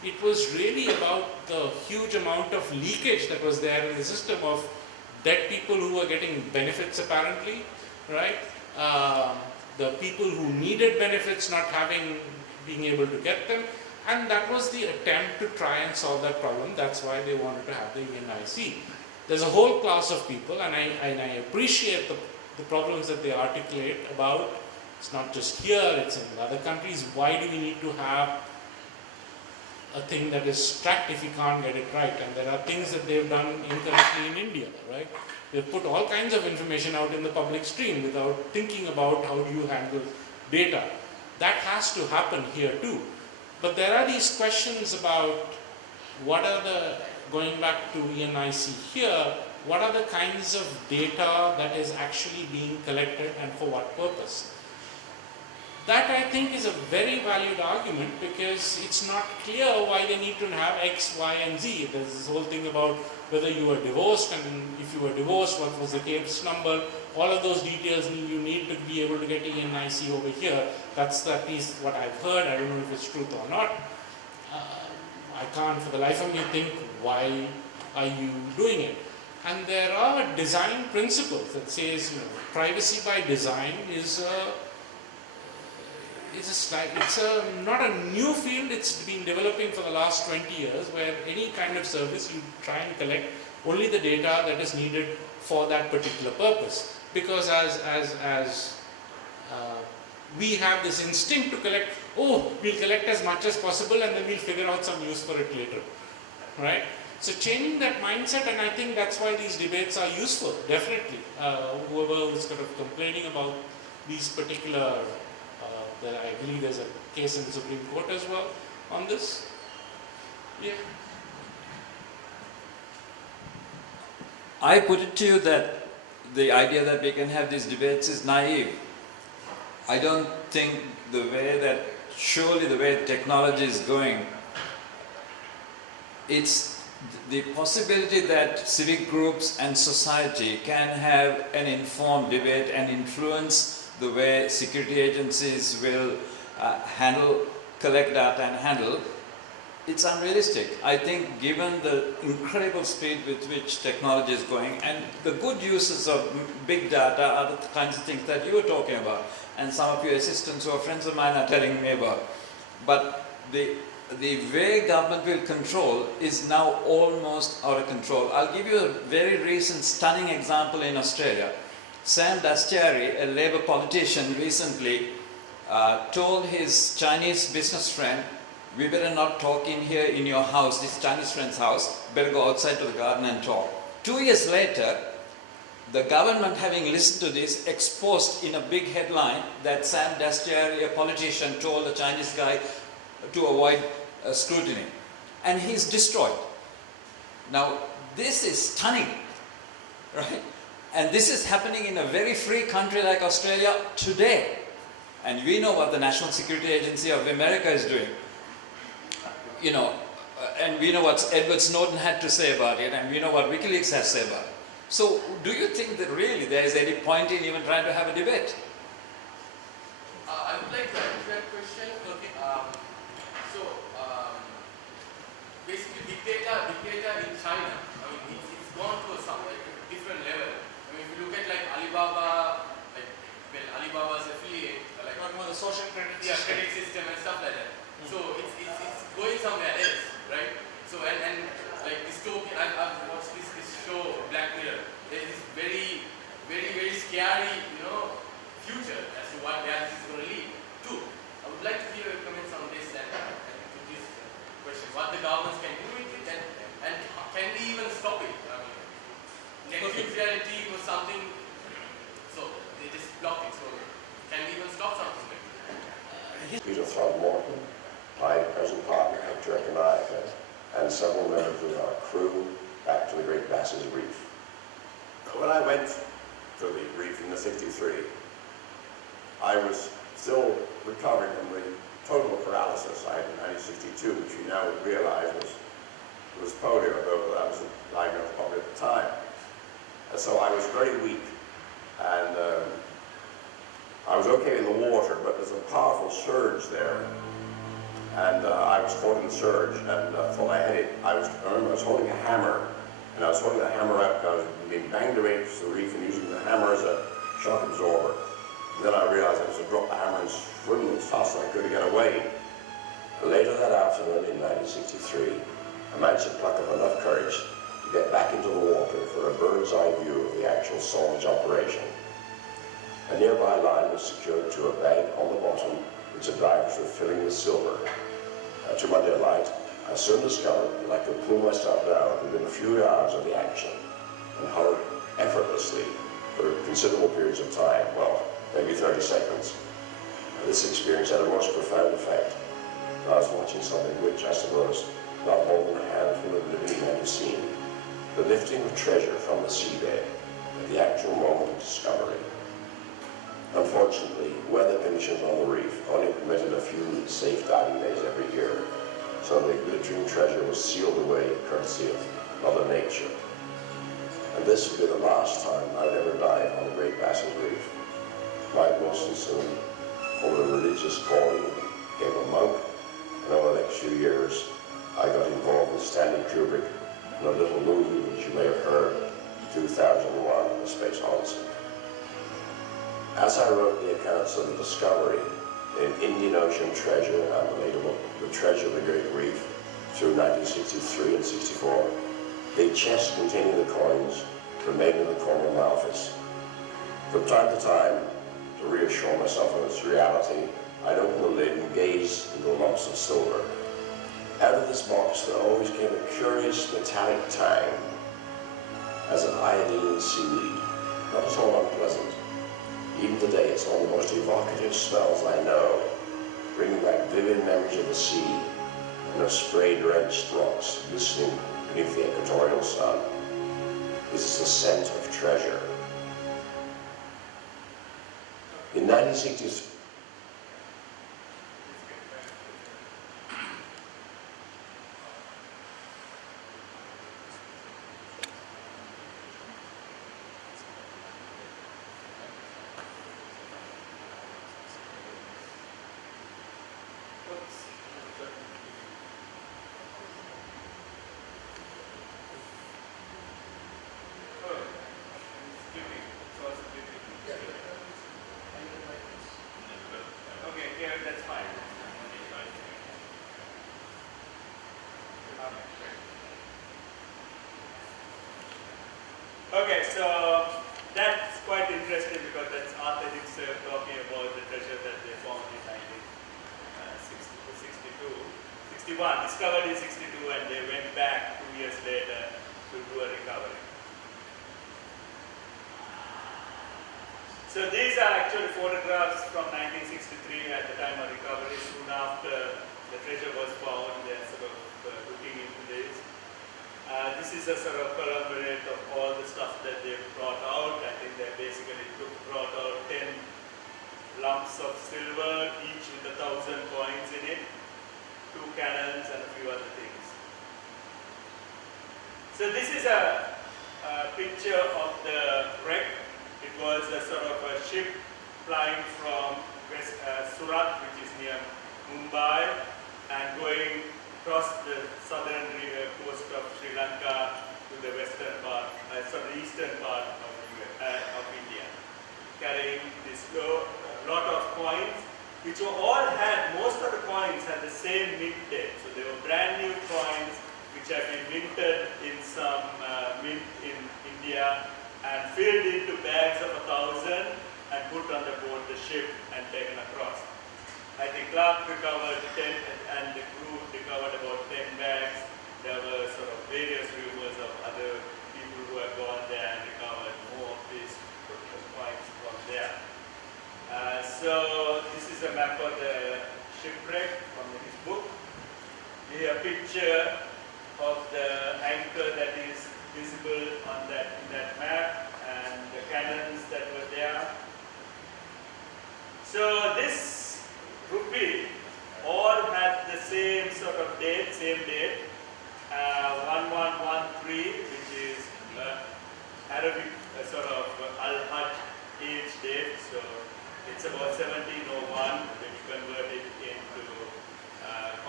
It was really about the huge amount of leakage that was there in the system of dead people who were getting benefits apparently, right? The people who needed benefits not being able to get them, and that was the attempt to try and solve that problem. That's why they wanted to have the ENIC. There's a whole class of people, and I appreciate the problems that they articulate about. It's not just here, it's in other countries. Why do we need to have a thing that is tracked if we can't get it right? And there are things that they've done incorrectly in India, right? They've put all kinds of information out in the public stream without thinking about how do you handle data. That has to happen here too. But there are these questions about what are the, going back to ENIC here, what are the kinds of data that is actually being collected and for what purpose? That I think is a very valued argument because it's not clear why they need to have X, Y, and Z. There's this whole thing about whether you were divorced, and if you were divorced, what was the case number. All of those details you need to be able to get ENIC over here. That's at least what I've heard. I don't know if it's truth or not. I can't for the life of me think why are you doing it. And there are design principles that says, privacy by design is not a new field. It's been developing for the last 20 years, where any kind of service you try and collect only the data that is needed for that particular purpose. Because as we have this instinct to collect, we'll collect as much as possible and then we'll figure out some use for it later, right? So changing that mindset, and I think that's why these debates are useful, definitely. Whoever is kind of complaining about these particular I believe there's a case in the Supreme Court as well on this. Yeah. I put it to you that the idea that we can have these debates is naive. I don't think surely the way technology is going, it's the possibility that civic groups and society can have an informed debate and influence the way security agencies will collect data and handle, it's unrealistic. I think given the incredible speed with which technology is going, and the good uses of big data are the kinds of things that you were talking about, and some of your assistants who are friends of mine are telling me about. But the way government will control is now almost out of control. I'll give you a very recent stunning example in Australia. Sam Dastyari, a Labour politician, recently told his Chinese business friend, we better not talk in here in your house, this Chinese friend's house, better go outside to the garden and talk. 2 years later, the government, having listened to this, exposed in a big headline that Sam Dastyari, a politician, told a Chinese guy to avoid scrutiny. And he's destroyed. Now, this is stunning, right? And this is happening in a very free country like Australia today. And we know what the National Security Agency of America is doing. And we know what Edward Snowden had to say about it, and we know what WikiLeaks has to say about it. So, do you think that really there is any point in even trying to have a debate? I would like to answer that question. Okay. Basically, big data in China, it's gone to a somewhat different level. If you look at like Alibaba, Alibaba's affiliate, like Talking about the social credit system. credit system and stuff like that. So it's going somewhere else, right? So and like dystopian. I've watched this show Black Mirror. There's this very, very, very scary, future as to what this is going to lead to. I would like to hear your comments on this and to this question: what the governments can do with it, and can we even stop it? Net neutrality was something, so they just blocked it. So can we even stop something like that? Peter Throckmorton, my present partner at Turk America, and several members of our crew back to the Great Bass's Reef. When I went to the reef in the '63, I was still recovering from the total paralysis I had in 1962, which you now realize was polio, though that was diagnosed probably at the time. And so I was very weak, and I was okay in the water, but there's a powerful surge there. and I was caught in the surge and thought I had it. I was holding a hammer, and I was holding the hammer up because I was being banged away to the reef and using the hammer as a shock absorber. And then I realized I was to drop the hammer and swim as fast as I could to get away. Later that afternoon in 1963, I managed to pluck up enough courage to get back into the water for a bird's eye view of the actual salvage operation. A nearby line was secured to a bag on the bottom, which the divers were filling with silver. To my delight, I soon discovered that I could pull myself down within a few yards of the action and hover effortlessly for considerable periods of time, well, maybe 30 seconds. This experience had a most profound effect. I was watching something which, I suppose, not more than a handful of living men had seen, the lifting of treasure from the seabed at the actual moment of discovery. Unfortunately, weather conditions on the reef only permitted a few safe diving days every year, so the glittering treasure was sealed away courtesy of Mother Nature. And this would be the last time I would ever dive on the Great Bass's Reef. Quite mostly soon, for the religious calling, became a monk, and over the next few years, I got involved with Stanley Kubrick in a little movie which you may have heard, 2001, The Space Odyssey. As I wrote the accounts of the discovery in Indian Ocean Treasure and the later book, The Treasure of the Great Reef, through 1963 and 64, a chest containing the coins remained in the corner of my office. From time to time, to reassure myself of its reality, I'd open the lid and gaze into the lumps of silver. Out of this box there always came a curious metallic tang, as of iodine and seaweed, not at all unpleasant. Even today, it's one of the most evocative smells I know, bringing back vivid memories of the sea and of spray-drenched rocks glistening beneath the equatorial sun. This is the scent of treasure. In 1963, Okay, so that's quite interesting because that's authentic surf talking about the treasure that they found in 61, discovered in 62, and they went back 2 years later to do a recovery. So these are actually photographs from 1963 at the time of recovery. Soon after the treasure was found, they're sort of looking into this. This is a sort of conglomerate of all the stuff that they brought out. I think they basically brought out 10 lumps of silver, each with 1,000 coins in it, 2 cannons, and a few other things. So this is a picture of the wreck. It was a sort of a ship flying from Surat, which is near Mumbai, and going across the southern coast of Sri Lanka to the western part, eastern part of India, carrying this lot of coins, which all had, most of the coins had the same mint date. So they were brand new coins which had been minted in some mint in India and filled into bags of 1,000 and put on the board the ship and taken across. I think Clarke recovered 10 and the crew recovered about 10 bags. There were sort of various rumors of other people who have gone there and recovered more of these coins from there. So this is a map of the shipwreck from his book. Here a picture of the anchor that is visible on in that map and the cannons that were there. So this rupee all had the same sort of date, 1113, which is Arabic sort of Al-Hajj age date. So it's about 1701 when you convert it into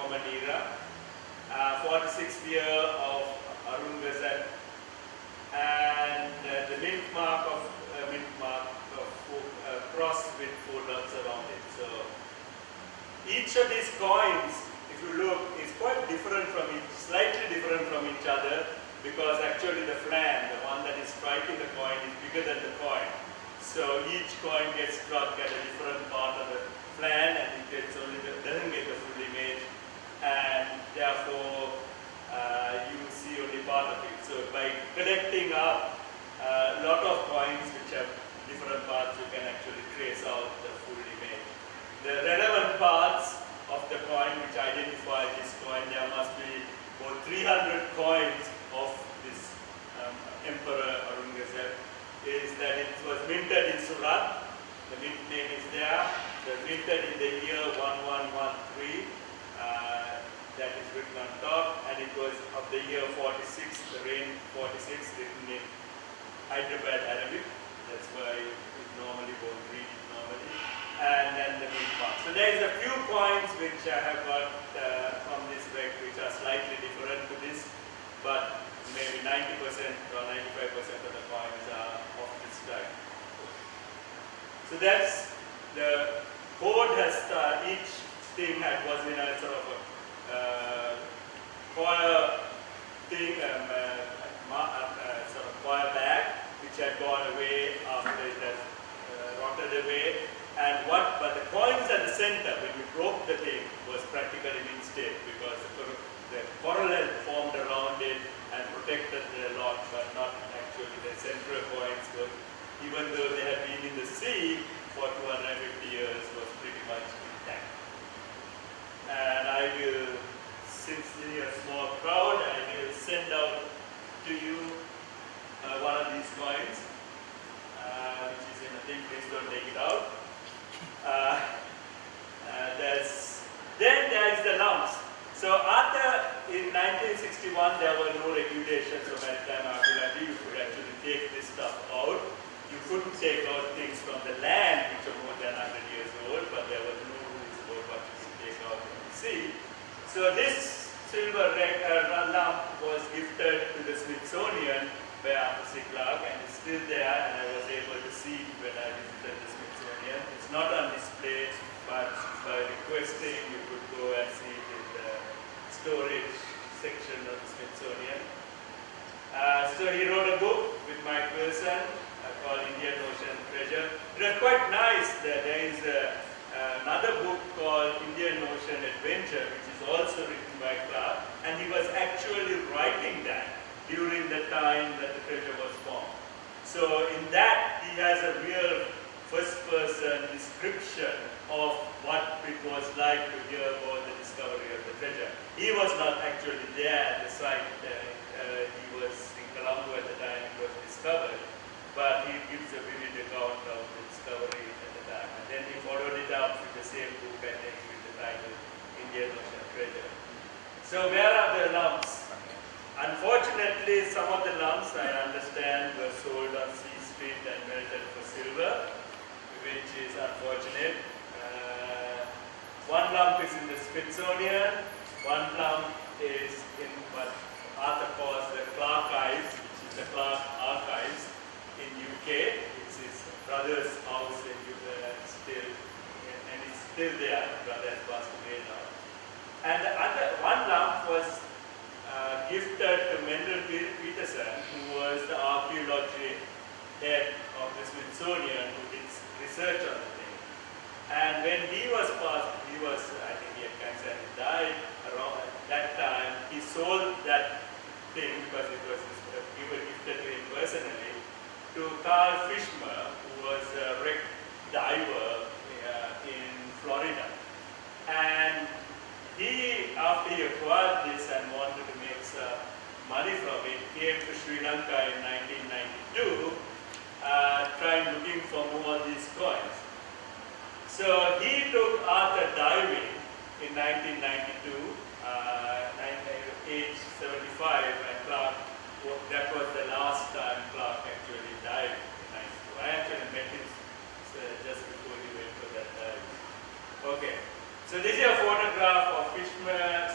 common era. 46th year of Arun Gazette, and the mint mark of cross with 4 dots around it. So each of these coins, if you look, is quite different from slightly different from each other, because actually the flan, the one that is striking the coin, is bigger than the coin. So each coin gets struck at a different part of the flan, and it doesn't get the full image, and therefore you see only part of it. So by collecting up a lot of coins which have different parts, you can actually trace out the full image. The relevant parts of the coin which identify this coin, there must be about 300 coins of this Emperor Aurangzeb, is that it was minted in Surat. The mint name is there. It was minted in the year 1113. That is written on top, and it was of the year 46, the reign 46, written in Hyderabad Arabic. That's why you normally won't read it normally. And then the mint mark. So there is a few coins which I have got from this wreck which are slightly different to this, but maybe 90% or 95% of the coins are of this type. So that's the code has each thing was in a sort of a coir thing, sort of coir bag, which had gone away after it has rotted away. But the coins at the center, when we broke the thing, was practically in state, because the coral had formed around it and protected it a lot, but not actually the central coins were, even though they had been in the sea for 250 years, was pretty much intact. And I will, since we are a small crowd, I will send out to you one of these coins, which is in a thing. Please don't take it out. Then there is the lumps. So after, in 1961, there were no regulations of maritime archaeology. You could actually take this stuff out. You couldn't take out things from the land which are more than 100 years old, but there was no rules about what you could take out from the sea. So this silver lump was gifted to the Smithsonian by Arthur C. Clarke, and it's still there, and I was able to see it when I visited the Smithsonian. It's not on display, but by requesting, you could go and see it in the storage section of the Smithsonian. So he wrote a book with Mike Wilson called Indian Ocean Treasure. It was quite nice that there is another book called Indian Ocean Adventure, which is also written by Clarke, and he was actually writing that during the time that the treasure was formed. So in that, he has a real first-person description of what it was like to hear about the discovery of the treasure. He was not actually there at the site. He was in Colombo at the time it was discovered, but he gives a vivid account of the discovery at the time. And then he followed it up with the same book, I think, with the title Indian Ocean Treasure. So where are the lumps? Unfortunately, some of the lumps, I understand, were sold on C Street and melted for silver, which is unfortunate. One lump is in the Smithsonian, one lump is in what Arthur calls the Clarke Archives, which is the Clarke Archives in UK. It's his brother's house in UK, and it's still there. His brother has passed away now. And the other one lump was gifted to Mendel Peterson, who was the archaeology head of the Smithsonian, who did research on the thing. And when he was passed, I think he had cancer and he died around that time. He sold that thing because it was gifted to him personally to Carl Fishmer, who was a wreck diver in Florida. And he, after he acquired this and wanted to make some money from it, came to Sri Lanka in 1992, looking for more of these coins. So he took Arthur diving in 1992, age 75, and Clarke, that was the last time Clarke actually dived in 92. I actually met him just before he went for that dive. Okay, so this is a photograph of Fishman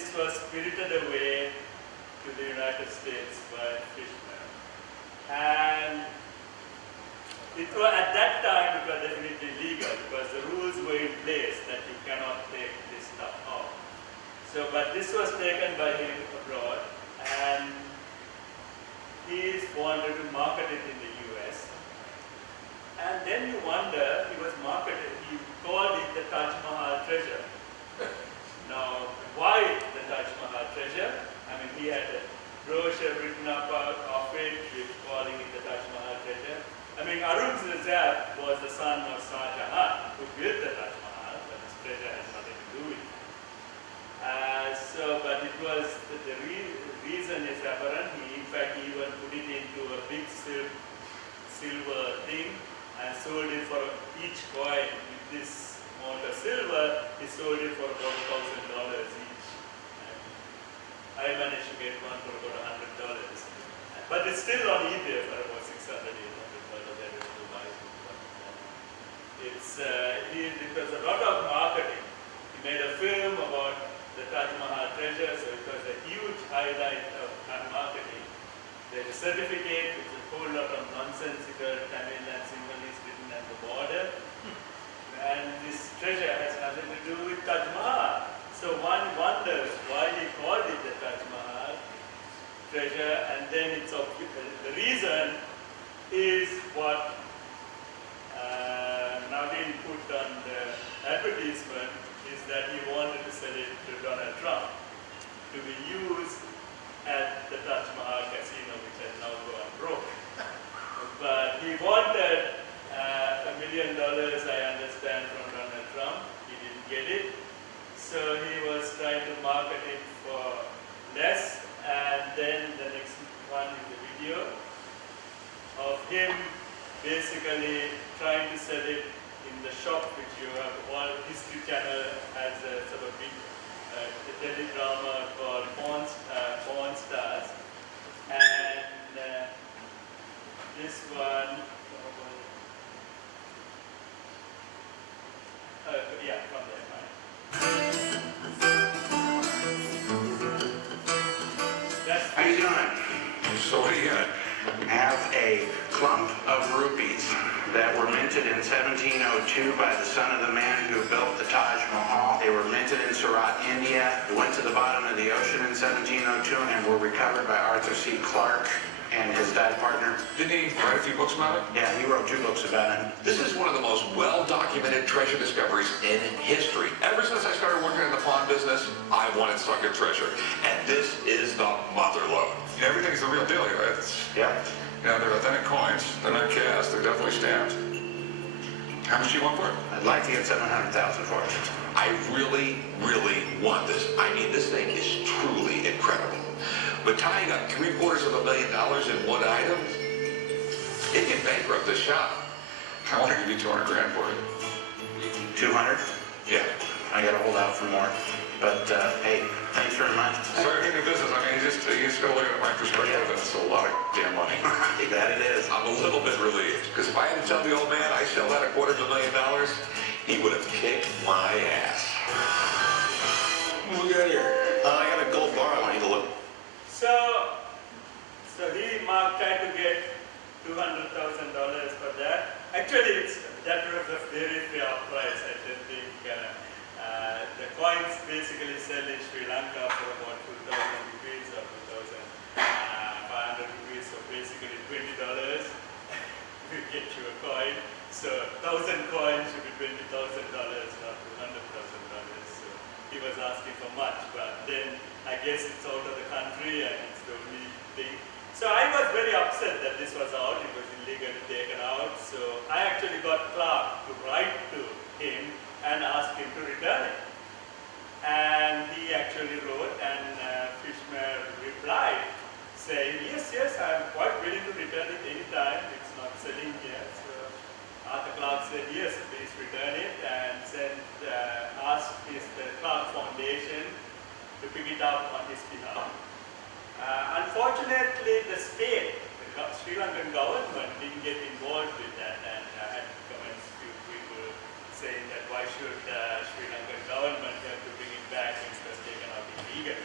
this was spirited away to the United States by fishermen. And it was, at that time, it was definitely legal because the rules were in place that you cannot take this stuff out. So, but this was taken by him abroad, and he wanted to market it in the US. And then you wonder, he called it the Taj Mahal treasure. Now, why the Taj Mahal treasure? I mean, he had a brochure written up of it, with calling it the Taj Mahal treasure. I mean, Aurangzeb was the son of Shah Jahan, who built the Taj Mahal, but his treasure has nothing to do with it. But it was, the reason is apparent. He, in fact, even put it into a big silver thing and sold it for each coin with this amount of silver. He sold it for about $1,000 each. And I managed to get one for about $100. But it's still on eBay for about $600, $800. I don't know why. It was a lot of marketing. He made a film about the Taj Mahal treasure, so it was a huge highlight of marketing. There's a certificate, which is a whole lot of nonsensical Tamil and Sinhalese written at the border. And this treasure has nothing to do with Taj Mahal. So one wonders why he called it the Taj Mahal treasure, and then it's the reason is what Naveen put on the advertisement, is that he wanted to sell it to Donald Trump to be used at the Taj Mahal casino, which has now gone broke. But he wanted $1 million, I understand, from Donald Trump. He didn't get it. So he was trying to market it for less. And then the next one is the video of him basically trying to sell it in the shop, which you have. All History Channel has a sort of big teledrama called Pawn Stars. And this one, yeah, from there. How you doing? So what do you got? Have a clump of rupees that were minted in 1702 by the son of the man who built the Taj Mahal. They were minted in Surat, India. They went to the bottom of the ocean in 1702 and were recovered by Arthur C. Clarke and his dive partner. Didn't he write a few books about it? Yeah, he wrote 2 books about it. This is one of the most well-documented treasure discoveries in history. Ever since I started working in the pawn business, I wanted sunken treasure. And this is the mother lode. Everything's the real deal here, right? Yeah. Yeah, they're authentic coins. They're not cast. They're definitely stamped. How much do you want for it? I'd like to get $700,000 for it. I really, really want this. I mean, this thing is truly incredible. But tying up $750,000 in one item, it can bankrupt this shop. I want to give you $200,000 for it. 200? Yeah. I gotta hold out for more. But hey, thanks very much. Sorry, in business. I mean, you just gotta look at it from my perspective. Yeah. That's a lot of damn money. That it is. I'm a little bit relieved because if I had to tell the old man I sell that at $250,000, he would have kicked my ass. What we got here? I got a gold bar I want you to look. So he tried to get $200,000 for that. Actually, that was a very fair price. I don't think the coins basically sell in Sri Lanka for about 2,000 rupees or 2,500 rupees. So basically $20 will get you a coin. So 1,000 coins should be $20,000, not $200,000. So he was asking for much, but then I guess it's out of the country and it's the only thing. So I was very upset that this was out. It was illegally taken out. So I actually got Clarke to write to him and ask him to return it. And he actually wrote, and Fishmer replied saying, yes, I'm quite willing to return it anytime. It's not selling here. So Arthur Clarke said, yes, please return it, and asked the Clarke Foundation to pick it up on his behalf. Unfortunately, the state, the Sri Lankan government didn't get involved with that, and I had comments to people saying that why should Sri Lankan government have to bring it back since it was taken out illegally.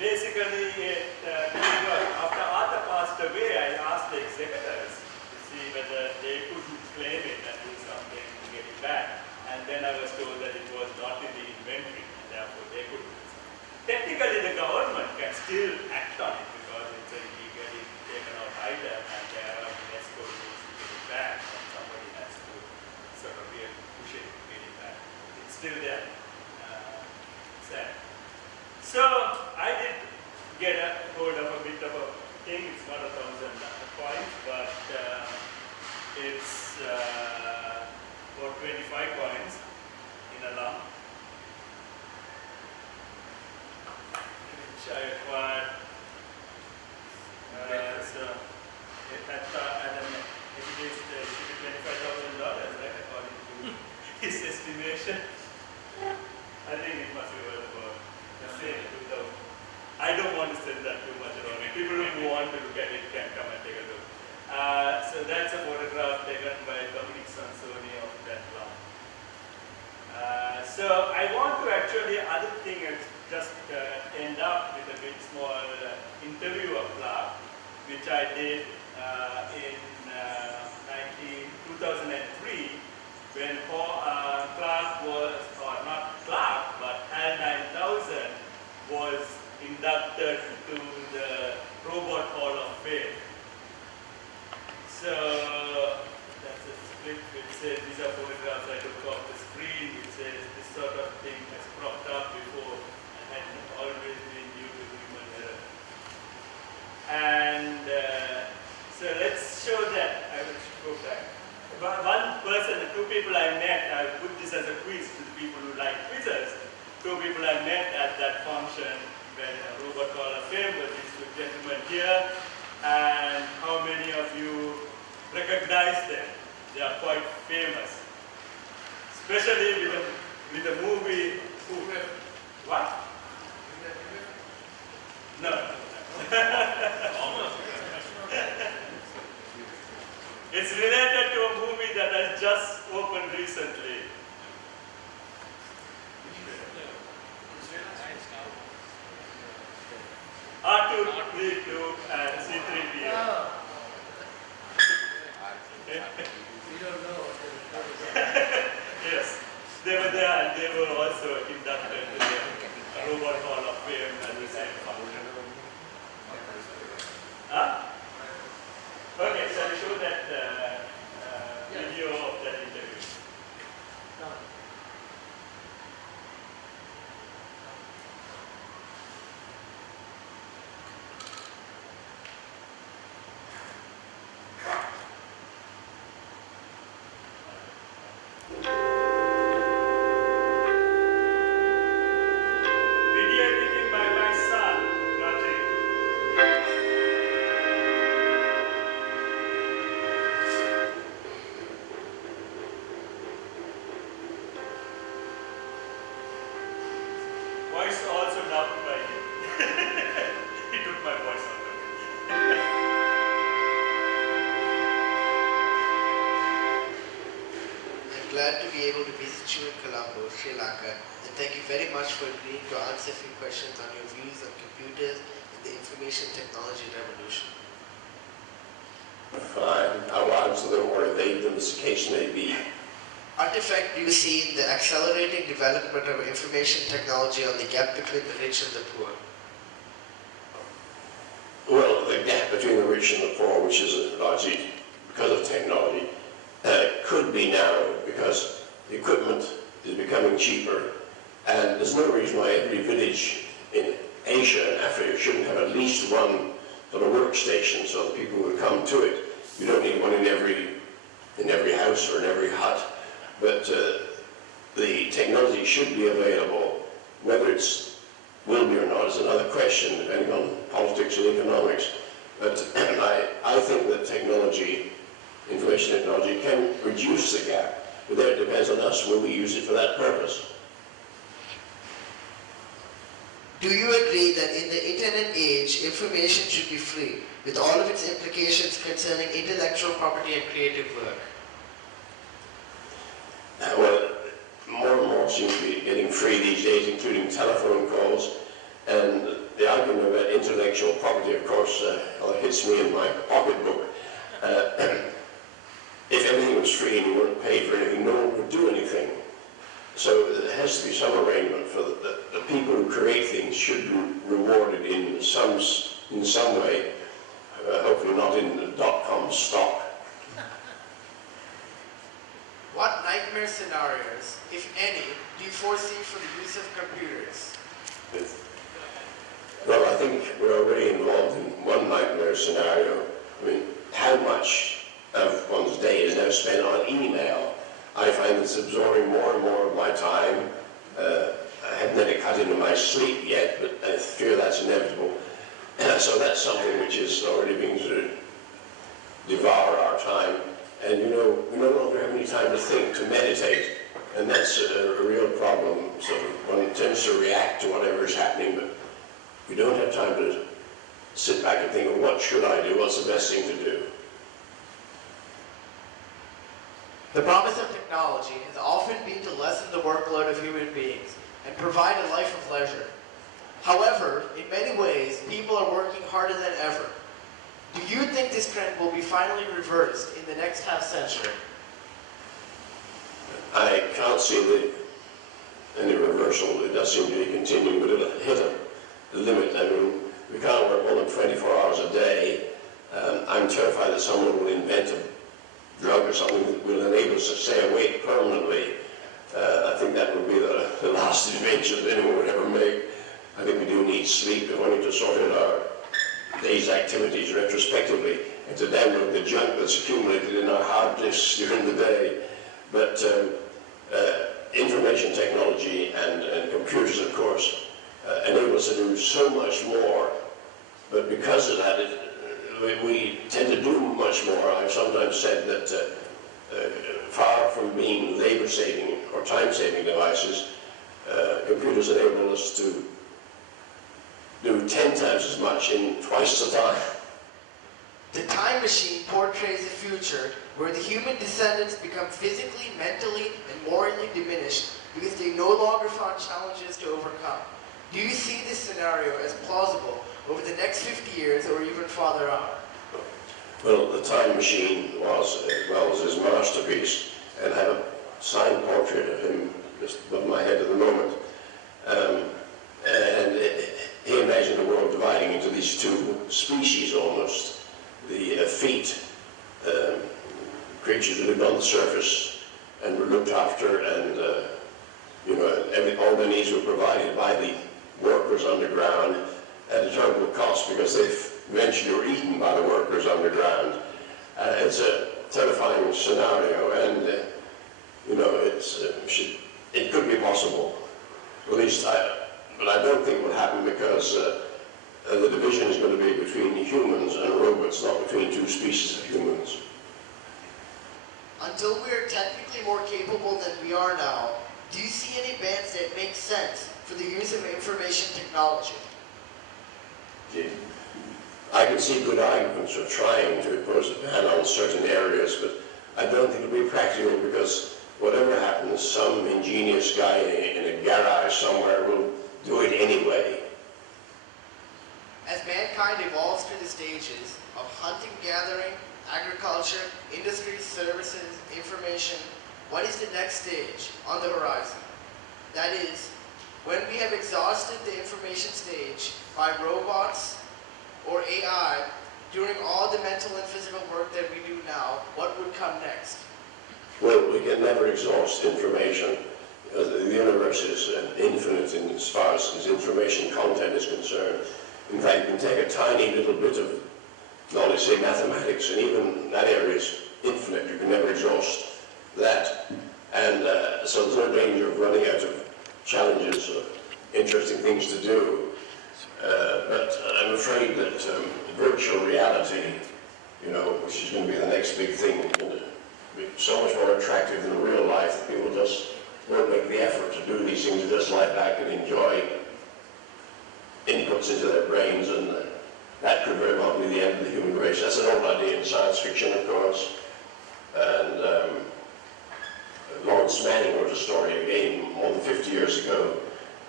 basically, after Arthur passed away, I asked the executors to see whether they could claim it and do something to get it back. And then I was told that it was not in the inventory, and therefore they could do something. Technically, the government can still act on it because it's illegally taken out either, and there are UNESCO rules to get it back, and somebody has to sort of really push it to get it back. It's still there. Sad. So I did get a hold of a bit of a thing. It's not 1,000 coins, but it's about 25 coins in a lump, which I acquired. So it is $25,000, right, according to his estimation. I think it must be worth about the same 2,000. I don't want to spend that too much around it. People who want to look at it can come and take a look. So that's a photograph taken by Dominic Sansoni of that lump. So I want to actually, other thing is just end up with a bit small interview of Clarke, which I did in 2003 when Clarke was, or not Clarke, but HAL 9000 was inducted to the Robot Hall of Fame. So that's a split which says these are photographs I took off the screen, which says this sort of thing has cropped up before and had always been due to human error. And so let's show that. I will go back. One person, the two people I met, I put this as a quiz to the people who like quizzes. Two people I met at that function when Robot Hall of Fame was these two gentlemen here. And how many of you recognize them? They are quite famous. Especially with a movie. What? No. It's related to a movie that has just opened recently. R2D2 and C3PO. We don't know. Yes, they were there and they were also inducted to the Robot Hall of Fame at the same function. Huh? Okay, so I show that video of that interview. Video editing by my son, Clarke. Voice also dubbed by him. He took my voice out of it. I'm glad to be able to visit you in Colombo, Sri Lanka, and thank you very much for agreeing to answer a few questions on your views on computers and the information technology revolution. Fine. I'll answer them or evade them as the case may be. What effect do you see in the accelerating development of information technology on the gap between the rich and the poor? Well, the gap between the rich and the poor, which is largely because of technology, could be narrowed because the equipment is becoming cheaper, and there's no reason why every village in Asia and Africa shouldn't have at least one sort of workstation so that people would come to it. You don't need one in every house or in every hut, but the technology should be available. Whether it's will be or not is another question, depending on politics and economics. But I think that technology, information technology, can reduce the gap. But then it depends on us, will we use it for that purpose? Do you agree that in the internet age, information should be free, with all of its implications concerning intellectual property and creative work? Well, more and more seem to be getting free these days, including telephone calls. And the argument about intellectual property, of course, hits me in my pocketbook. If everything was free and you weren't paid for anything, no one would do anything. So there has to be some arrangement for the people who create things should be rewarded in some way, hopefully not in the .com stock. What nightmare scenarios, if any, do you foresee for the use of computers? Well, I think we're already involved in one nightmare scenario. I mean, how much of one's day is now spent on email? I find it's absorbing more and more of my time. I haven't let it cut into my sleep yet, but I fear that's inevitable. So that's something which is already beginning to devour our time. And you know, we no longer have any time to think, to meditate. And that's a real problem. So one tends to react to whatever is happening, but we don't have time to sit back and think, well, what should I do? What's the best thing to do? The promise of technology has often been to lessen the workload of human beings and provide a life of leisure. However, in many ways, people are working harder than ever. Do you think this trend will be finally reversed in the next half-century? I can't see any reversal. It does seem to be continuing, but it'll hit a limit. I mean, we can't work more than 24 hours a day. I'm terrified that someone will invent a drug or something that will enable us to stay awake permanently. I think that would be the last invention that anyone would ever make. I think we do need sleep if we need to sort out our day's activities retrospectively and to download the junk that's accumulated in our hard disks during the day. But information technology and computers, of course, enable us to do so much more. But because of that, we tend to do much more. I've sometimes said that far from being labor-saving or time-saving devices, computers enable us to do 10 times as much in twice the time. The Time Machine portrays a future where the human descendants become physically, mentally, and morally diminished because they no longer found challenges to overcome. Do you see this scenario as plausible over the next 50 years or even farther out? Well, the Time Machine was his masterpiece, and I have a signed portrait of him just above my head at the moment. And he imagined the world dividing into these two species almost. The effete creatures who lived on the surface and were looked after, and all their needs were provided by the workers underground at a terrible cost because they eventually were eaten by the workers underground. It's a terrifying scenario, and it could be possible. At least but I don't think it will happen because the division is going to be between humans and robots, not between two species of humans. Until we are technically more capable than we are now, do you see any bans that make sense for the use of information technology? I can see good arguments for trying to impose a ban on certain areas, but I don't think it'll be practical because whatever happens, some ingenious guy in a garage somewhere will do it anyway. As mankind evolves through the stages of hunting, gathering, agriculture, industry, services, information, what is the next stage on the horizon? That is, when we have exhausted the information stage by robots or AI, during all the mental and physical work that we do now, what would come next? Well, we can never exhaust information. The universe is infinite as far as its information content is concerned. In fact, you can take a tiny little bit of knowledge, say mathematics, and even that area is infinite. You can never exhaust that. And so there's no danger of running out of challenges or interesting things to do. But I'm afraid that virtual reality, which is going to be the next big thing, will be so much more attractive than real life. People just won't make the effort to do these things, just lie back and enjoy inputs into their brains, and that could very well be the end of the human race. That's an old idea in science fiction, of course. And Lawrence Manning wrote a story again more than 50 years ago,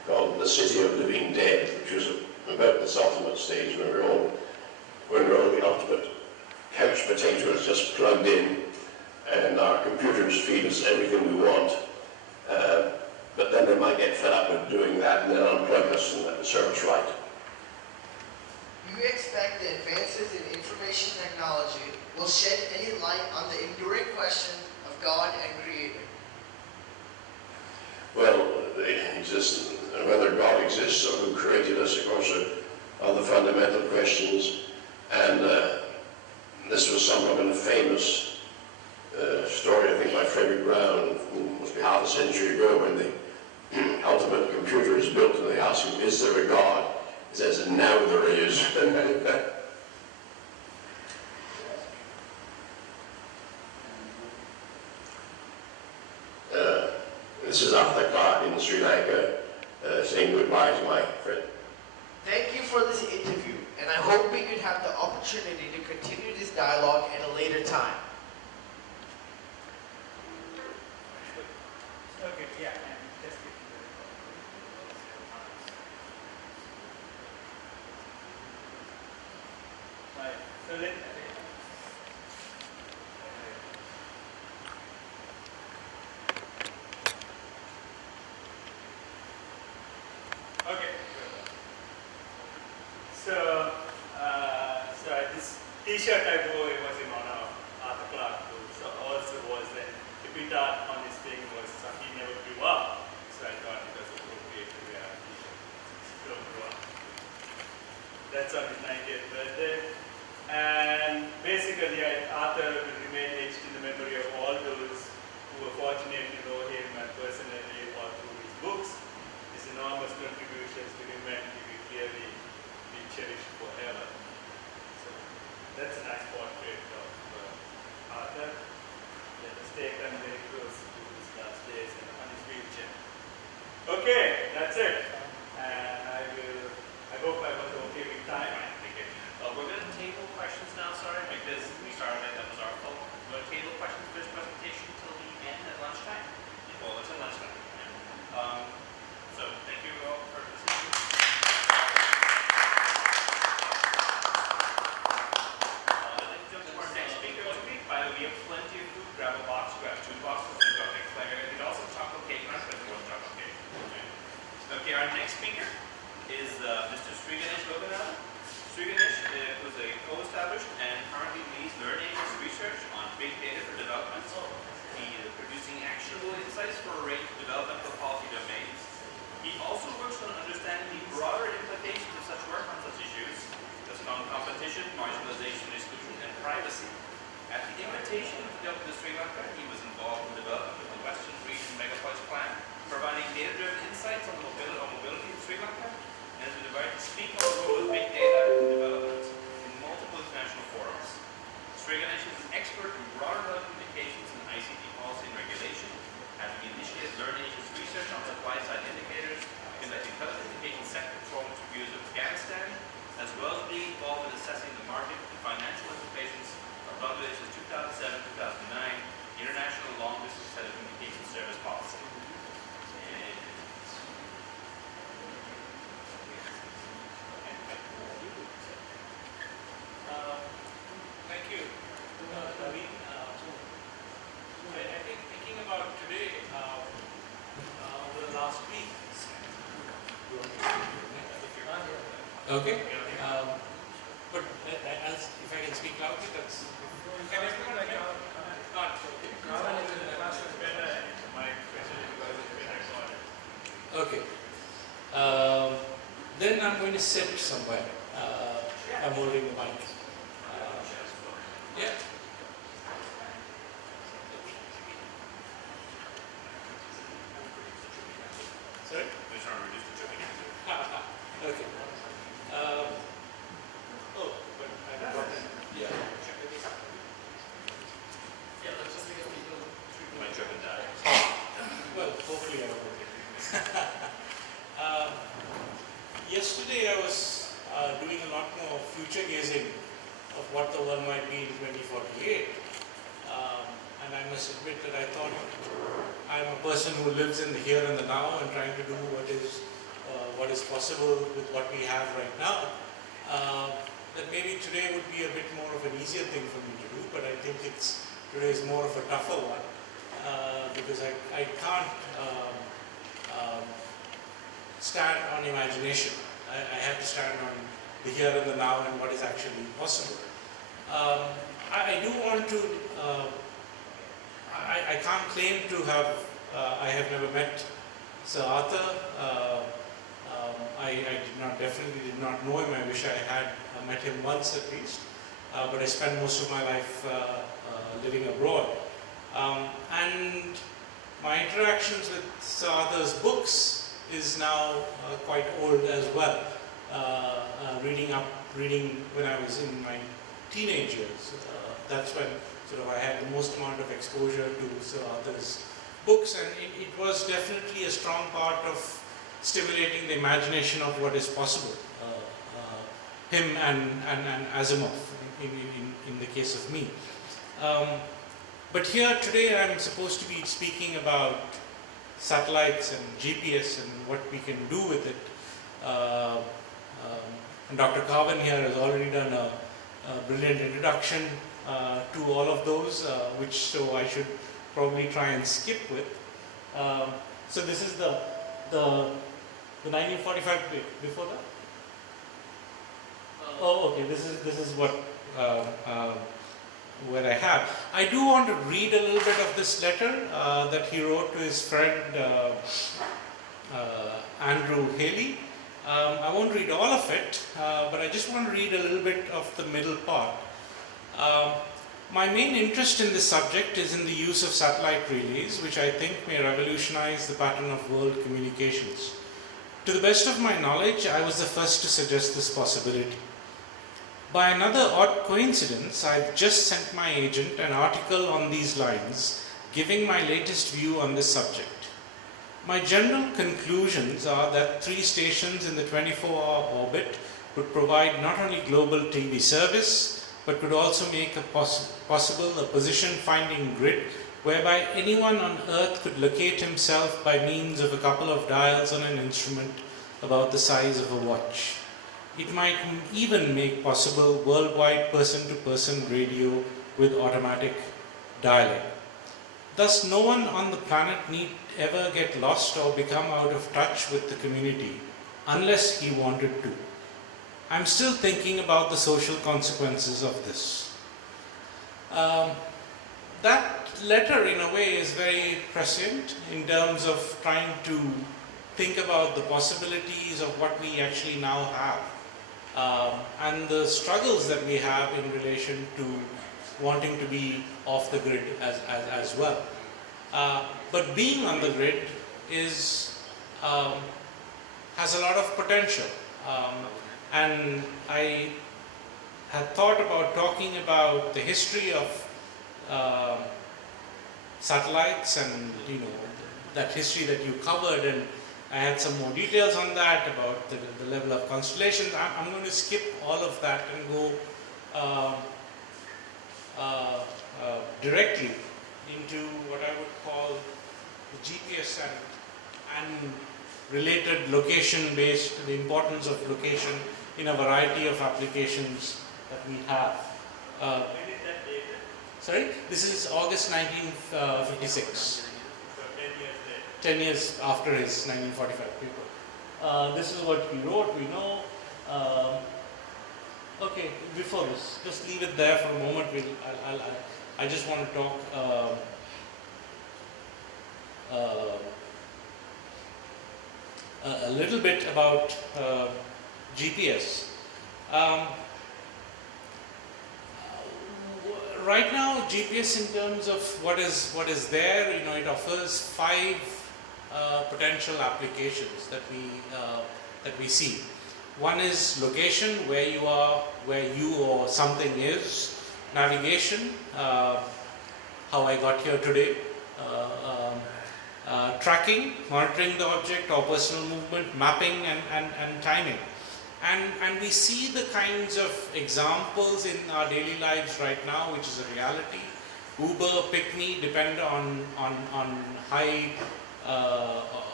called The City of Living Dead, which was about this ultimate stage when we're all the ultimate couch potatoes just plugged in, and our computers feed us everything we want. But then they might get fed up with doing that and then unplug us and let the service right. Do you expect the advances in information technology will shed any light on the enduring question of God and Creator? Well, whether God exists or who created us, of course, are the fundamental questions. And this was somewhat of a famous story, I think, by Frederick Brown, must be half a century ago, when the ultimate computer is built and they ask him, is there a God? He says, now there is. This is Arthur Clarke in Sri Lanka saying goodbye to my friend. Thank you for this interview, and I hope we could have the opportunity to continue this dialogue at a later time. Okay, yeah, and just right. So let okay. So this T-shirt I wore, it was in honor of Arthur Clarke, who also was an epitaph on this thing was he never grew up. So I thought it was appropriate to wear a T-shirt. Don't grow up. That's on his 90th birthday. And basically, Arthur will remain etched in the memory of all those who were fortunate to know him personally or through his books. His enormous contributions to humanity will clearly be cherished forever. So that's a nice portrait of Arthur. That was taken very close to his last days and on his wheelchair. Okay, that's it. And I hope I was okay with time. We're going to table questions now, sorry, because we started late, that was our fault. We're going to table questions for this presentation until the end at lunchtime. Well, it's at lunchtime. So, thank you all for listening. Let's jump to our next speaker this week. By the way, we have plenty of food. Grab a box, grab 2 boxes, we've got next layer. There's also chocolate cake, not because it was chocolate cake. Okay, our next speaker is Mr. Sriganesh Lokanathan. Sriganesh was a co-established and currently leads learning research on big data for development. He is producing actionable insights for a range of developmental policy domains. He also works on understanding the broader implications of such work on such issues as competition, marginalization, exclusion, and privacy. At the invitation of the Sri Lanka, he was involved in the development of the Western Region Megapolis Plan, providing data-driven insights on mobility in Sri Lanka, and has been invited to speak on the role of big data in development in multiple international forums. Sriganesh is an expert in broader development communications and ICT policy and regulation, having initiated learning research on supply-side indicators, conducting telecommunications sector performance reviews of Afghanistan, as well as being involved in assessing the market and financial implications of Bangladesh's 2007-2009 International Long-Distance Telecommunications Service Policy. Thank you, Naveen. I think thinking about today, over the last week. Okay. But as if I can speak loudly, that's. Can everyone hear? Not. Okay. Then I'm going to sit somewhere. I'm holding the mic. Yeah. Sorry? We're trying to reduce the tripping hazard. Okay. But I've got it. Yeah. Yeah, let's just make a video. You might trip and die. Well, hopefully I will. Yesterday I was doing a lot more future gazing of what the world might be in 2048. And I must admit that I thought I'm a person who lives in the here and the now and trying to do what is what is possible with what we have right now, that maybe today would be a bit more of an easier thing for me to do, but I think today is more of a tougher one, because I can't stand on imagination. I have to stand on the here and the now and what is actually possible. I do want to, I can't claim to have, I have never met Sir Arthur. I definitely did not know him. I wish I had met him once at least, but I spent most of my life living abroad. And my interactions with Sir Arthur's books is now quite old as well. Reading when I was in my teenage years. That's when sort of I had the most amount of exposure to Sir Arthur's books, and it was definitely a strong part of stimulating the imagination of what is possible. Him and Asimov in the case of me. But here today I'm supposed to be speaking about satellites and GPS and what we can do with it. And Dr. Carvin here has already done a brilliant introduction to all of those, so I should probably try and skip with. So this is the 1945 before that. Oh, okay. This is what I have. I do want to read a little bit of this letter that he wrote to his friend Andrew Haley. I won't read all of it, but I just want to read a little bit of the middle part. My main interest in this subject is in the use of satellite relays, which I think may revolutionize the pattern of world communications. To the best of my knowledge, I was the first to suggest this possibility. By another odd coincidence, I've just sent my agent an article on these lines, giving my latest view on this subject. My general conclusions are that 3 stations in the 24-hour orbit would provide not only global TV service, but could also make possible a position-finding grid whereby anyone on Earth could locate himself by means of a couple of dials on an instrument about the size of a watch. It might even make possible worldwide person-to-person radio with automatic dialing. Thus, no one on the planet need ever get lost or become out of touch with the community, unless he wanted to. I'm still thinking about the social consequences of this. That letter, in a way, is very prescient in terms of trying to think about the possibilities of what we actually now have, and the struggles that we have in relation to wanting to be off the grid as well. But being on the grid has a lot of potential. And I had thought about talking about the history of satellites and that history that you covered, and I had some more details on that about the level of constellations. I'm going to skip all of that and go directly into what I would call the GPS and related location-based, the importance of location in a variety of applications that we have. When is that dated? Sorry? This is August 1956. So 10 years later. 10 years after his 1945 paper. This is what he wrote, we know. Okay, before this, just leave it there for a moment. I just want to talk a little bit about GPS. Right now, GPS, in terms of what is there, it offers 5 potential applications that we see. One is location, where you are, where you or something is. Navigation, how I got here today. Tracking, monitoring the object or personal movement, mapping and timing. And we see the kinds of examples in our daily lives right now, which is a reality. Uber, Pick Me depend on high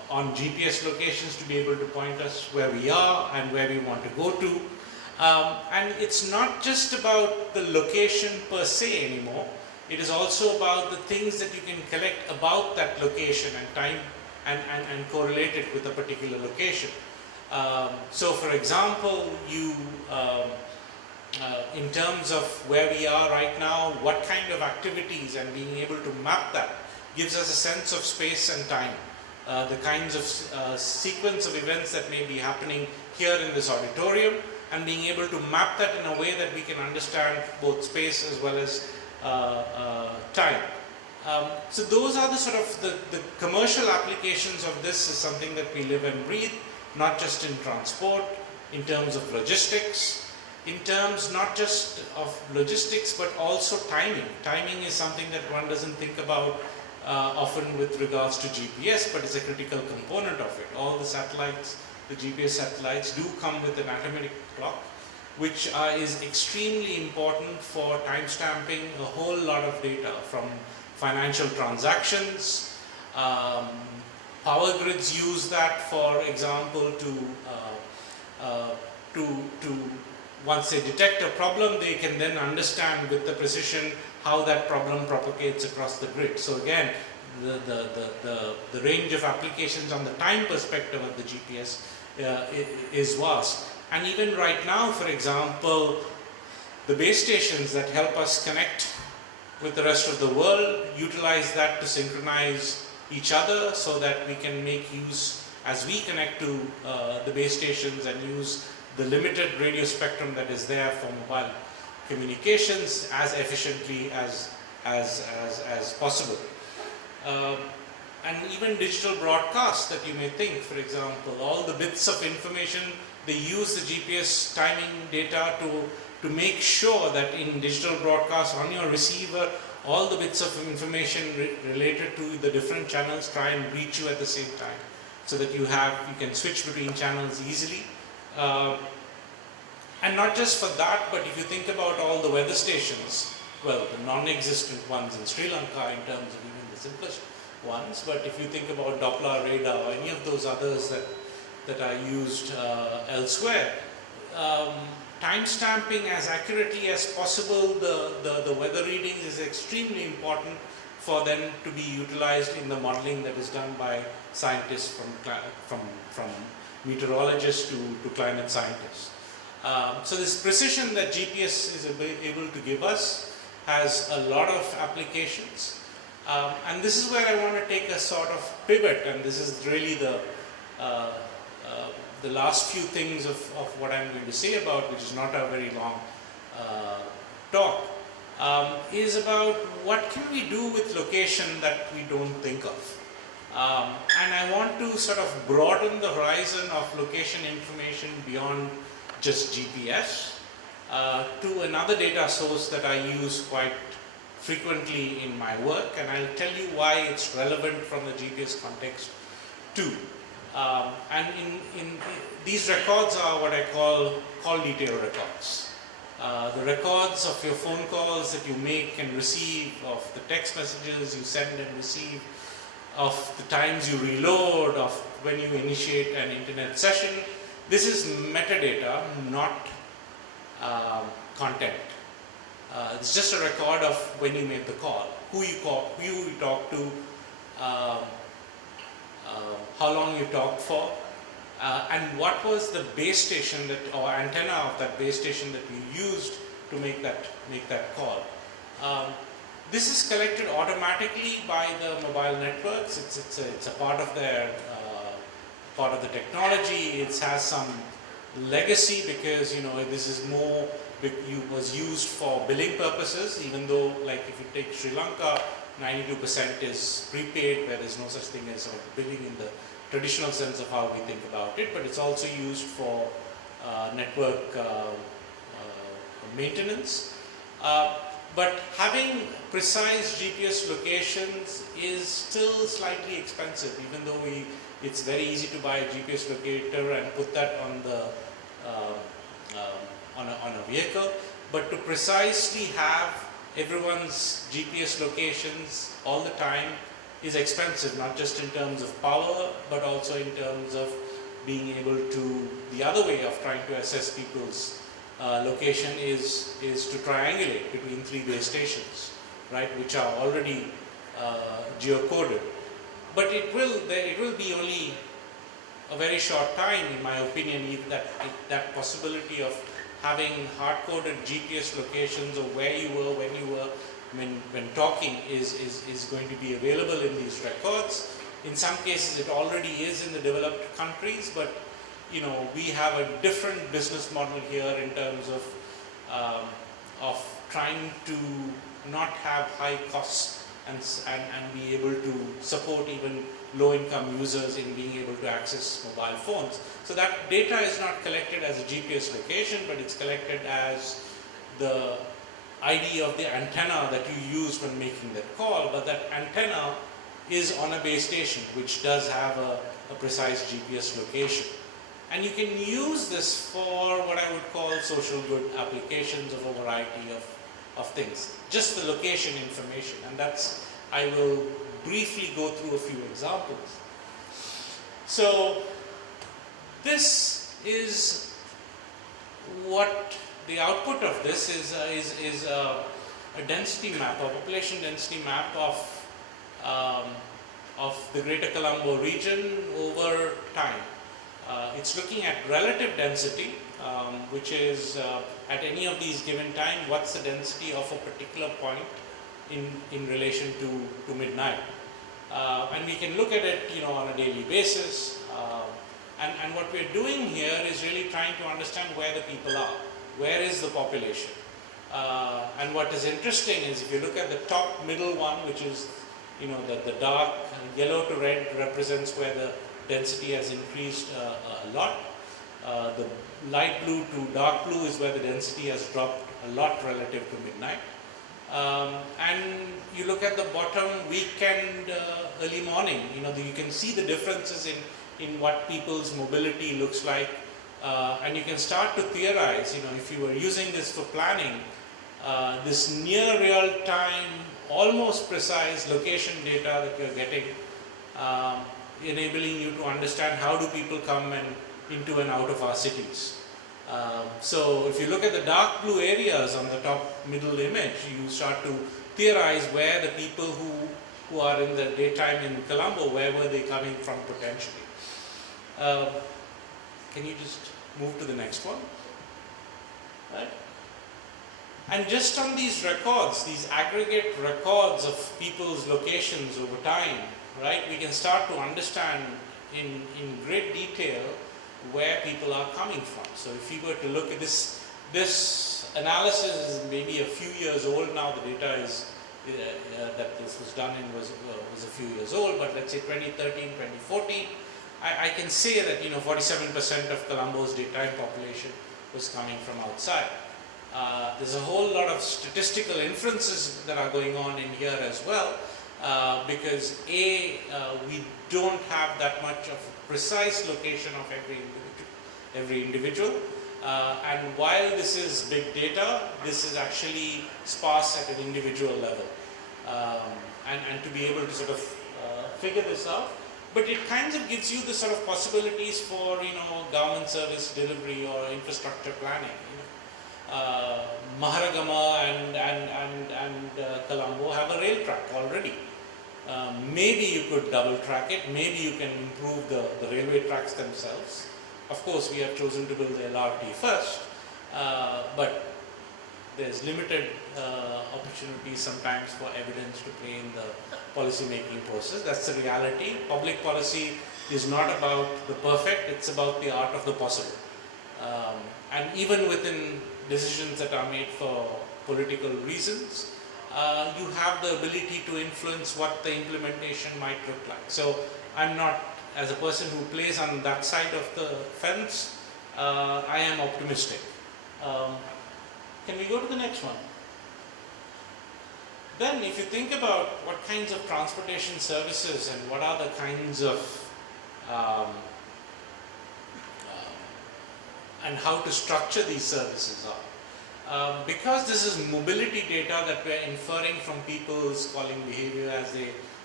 on GPS locations to be able to point us where we are and where we want to go to. And it's not just about the location per se anymore. It is also about the things that you can collect about that location and time and correlate it with a particular location. So for example, in terms of where we are right now, what kind of activities, and being able to map that gives us a sense of space and time. The kinds of sequence of events that may be happening here in this auditorium, and being able to map that in a way that we can understand both space as well as time. So those are the sort of the commercial applications of this is something that we live and breathe, not just in transport, in terms of logistics, in terms not just of logistics but also timing. Timing is something that one doesn't think about often with regards to GPS, but it's a critical component of it. All the satellites, the GPS satellites, do come with an atomic clock, which is extremely important for timestamping a whole lot of data from financial transactions. Power grids use that, for example, to once they detect a problem, they can then understand with the precision how that problem propagates across the grid. So again, the range of applications on the time perspective of the GPS is vast. And even right now, for example, the base stations that help us connect with the rest of the world utilize that to synchronize each other so that we can make use, as we connect to the base stations and use the limited radio spectrum that is there for mobile communications as efficiently as possible. And even digital broadcasts that you may think, for example, all the bits of information, they use the GPS timing data to make sure that in digital broadcast on your receiver, all the bits of information related to the different channels try and reach you at the same time, so that you can switch between channels easily. And not just for that, but if you think about all the weather stations, well, the non-existent ones in Sri Lanka in terms of even the simplest ones, but if you think about Doppler radar or any of those others that are used elsewhere, timestamping as accurately as possible the weather readings is extremely important for them to be utilized in the modeling that is done by scientists from meteorologists to climate scientists. So this precision that GPS is able to give us has a lot of applications, and this is where I want to take a sort of pivot, and this is really the last few things of what I'm going to say about, which is not a very long talk, is about what can we do with location that we don't think of. And I want to sort of broaden the horizon of location information beyond just GPS to another data source that I use quite frequently in my work, and I'll tell you why it's relevant from the GPS context too. And in these records are what I call call detail records. The records of your phone calls that you make and receive, of the text messages you send and receive, of the times you reload, of when you initiate an internet session. This is metadata, not content. It's just a record of when you made the call, who you talked to, how long you talked for, and what was the base station or antenna of that base station that you used to make that call. This is collected automatically by the mobile networks. It's a part of their part of the technology. It has some legacy because this is more was used for billing purposes, even though, like, if you take Sri Lanka, 92% is prepaid, where there's no such thing as billing in the traditional sense of how we think about it, but it's also used for network maintenance. But having precise GPS locations is still slightly expensive, even though it's very easy to buy a GPS locator and put that on the on a vehicle. But to precisely have everyone's GPS locations all the time is expensive, not just in terms of power, but also in terms of being able to, the other way of trying to assess people's location is to triangulate between 3 base stations, right, which are already geocoded. But it will be only a very short time, in my opinion, that possibility of having hard-coded GPS locations of where you were, when you were, when talking is going to be available in these records. In some cases, it already is in the developed countries, but you know, we have a different business model here in terms of trying to not have high costs and be able to support even low-income users in being able to access mobile phones. So that data is not collected as a GPS location, but it's collected as the ID of the antenna that you use when making that call. But that antenna is on a base station, which does have a precise GPS location. And you can use this for what I would call social good applications of a variety of things. Just the location information, and that's, I will briefly go through a few examples. So this is what the output of this is a density map, a population density map of the Greater Colombo region over time. It's looking at relative density, which is at any of these given time, what's the density of a particular point in relation to midnight. And we can look at it, you know, on a daily basis. And what we're doing here is really trying to understand where the people are. Where is the population? And what is interesting is if you look at the top middle one, which is, you know, the dark yellow to red represents where the density has increased a lot. The light blue to dark blue is where the density has dropped a lot relative to midnight. And you look at the bottom weekend, early morning, you know, you can see the differences in what people's mobility looks like. And you can start to theorize, you know, if you were using this for planning, this near real-time, almost precise location data that you're getting, enabling you to understand how do people come into and out of our cities. So if you look at the dark blue areas on the top middle image, you start to theorize where the people who are in the daytime in Colombo, where were they coming from potentially. Can you just move to the next one? Right? And just on these records, these aggregate records of people's locations over time, right, we can start to understand in great detail where people are coming from. So if you were to look at this analysis is maybe a few years old now. The data is that this was done in was a few years old, but let's say 2013, 2014, I can say that, you know, 47% of Colombo's daytime population was coming from outside. There's a whole lot of statistical inferences that are going on in here as well, because we don't have that much of a precise location of every individual. And while this is big data, this is actually sparse at an individual level. And to be able to sort of figure this out, but it kind of gives you the sort of possibilities for, you know, government service delivery or infrastructure planning. Maharagama and Colombo have a rail track already. Maybe you could double track it, maybe you can improve the railway tracks themselves. Of course, we have chosen to build the LRT first, but there's limited opportunities sometimes for evidence to play in the policy making process. That's the reality. Public policy is not about the perfect, it's about the art of the possible. And even within decisions that are made for political reasons, you have the ability to influence what the implementation might look like. So I'm not, as a person who plays on that side of the fence, I am optimistic. Can we go to the next one? Then if you think about what kinds of transportation services and what are the kinds of and how to structure these services are. Because this is mobility data that we're inferring from people's calling behavior as they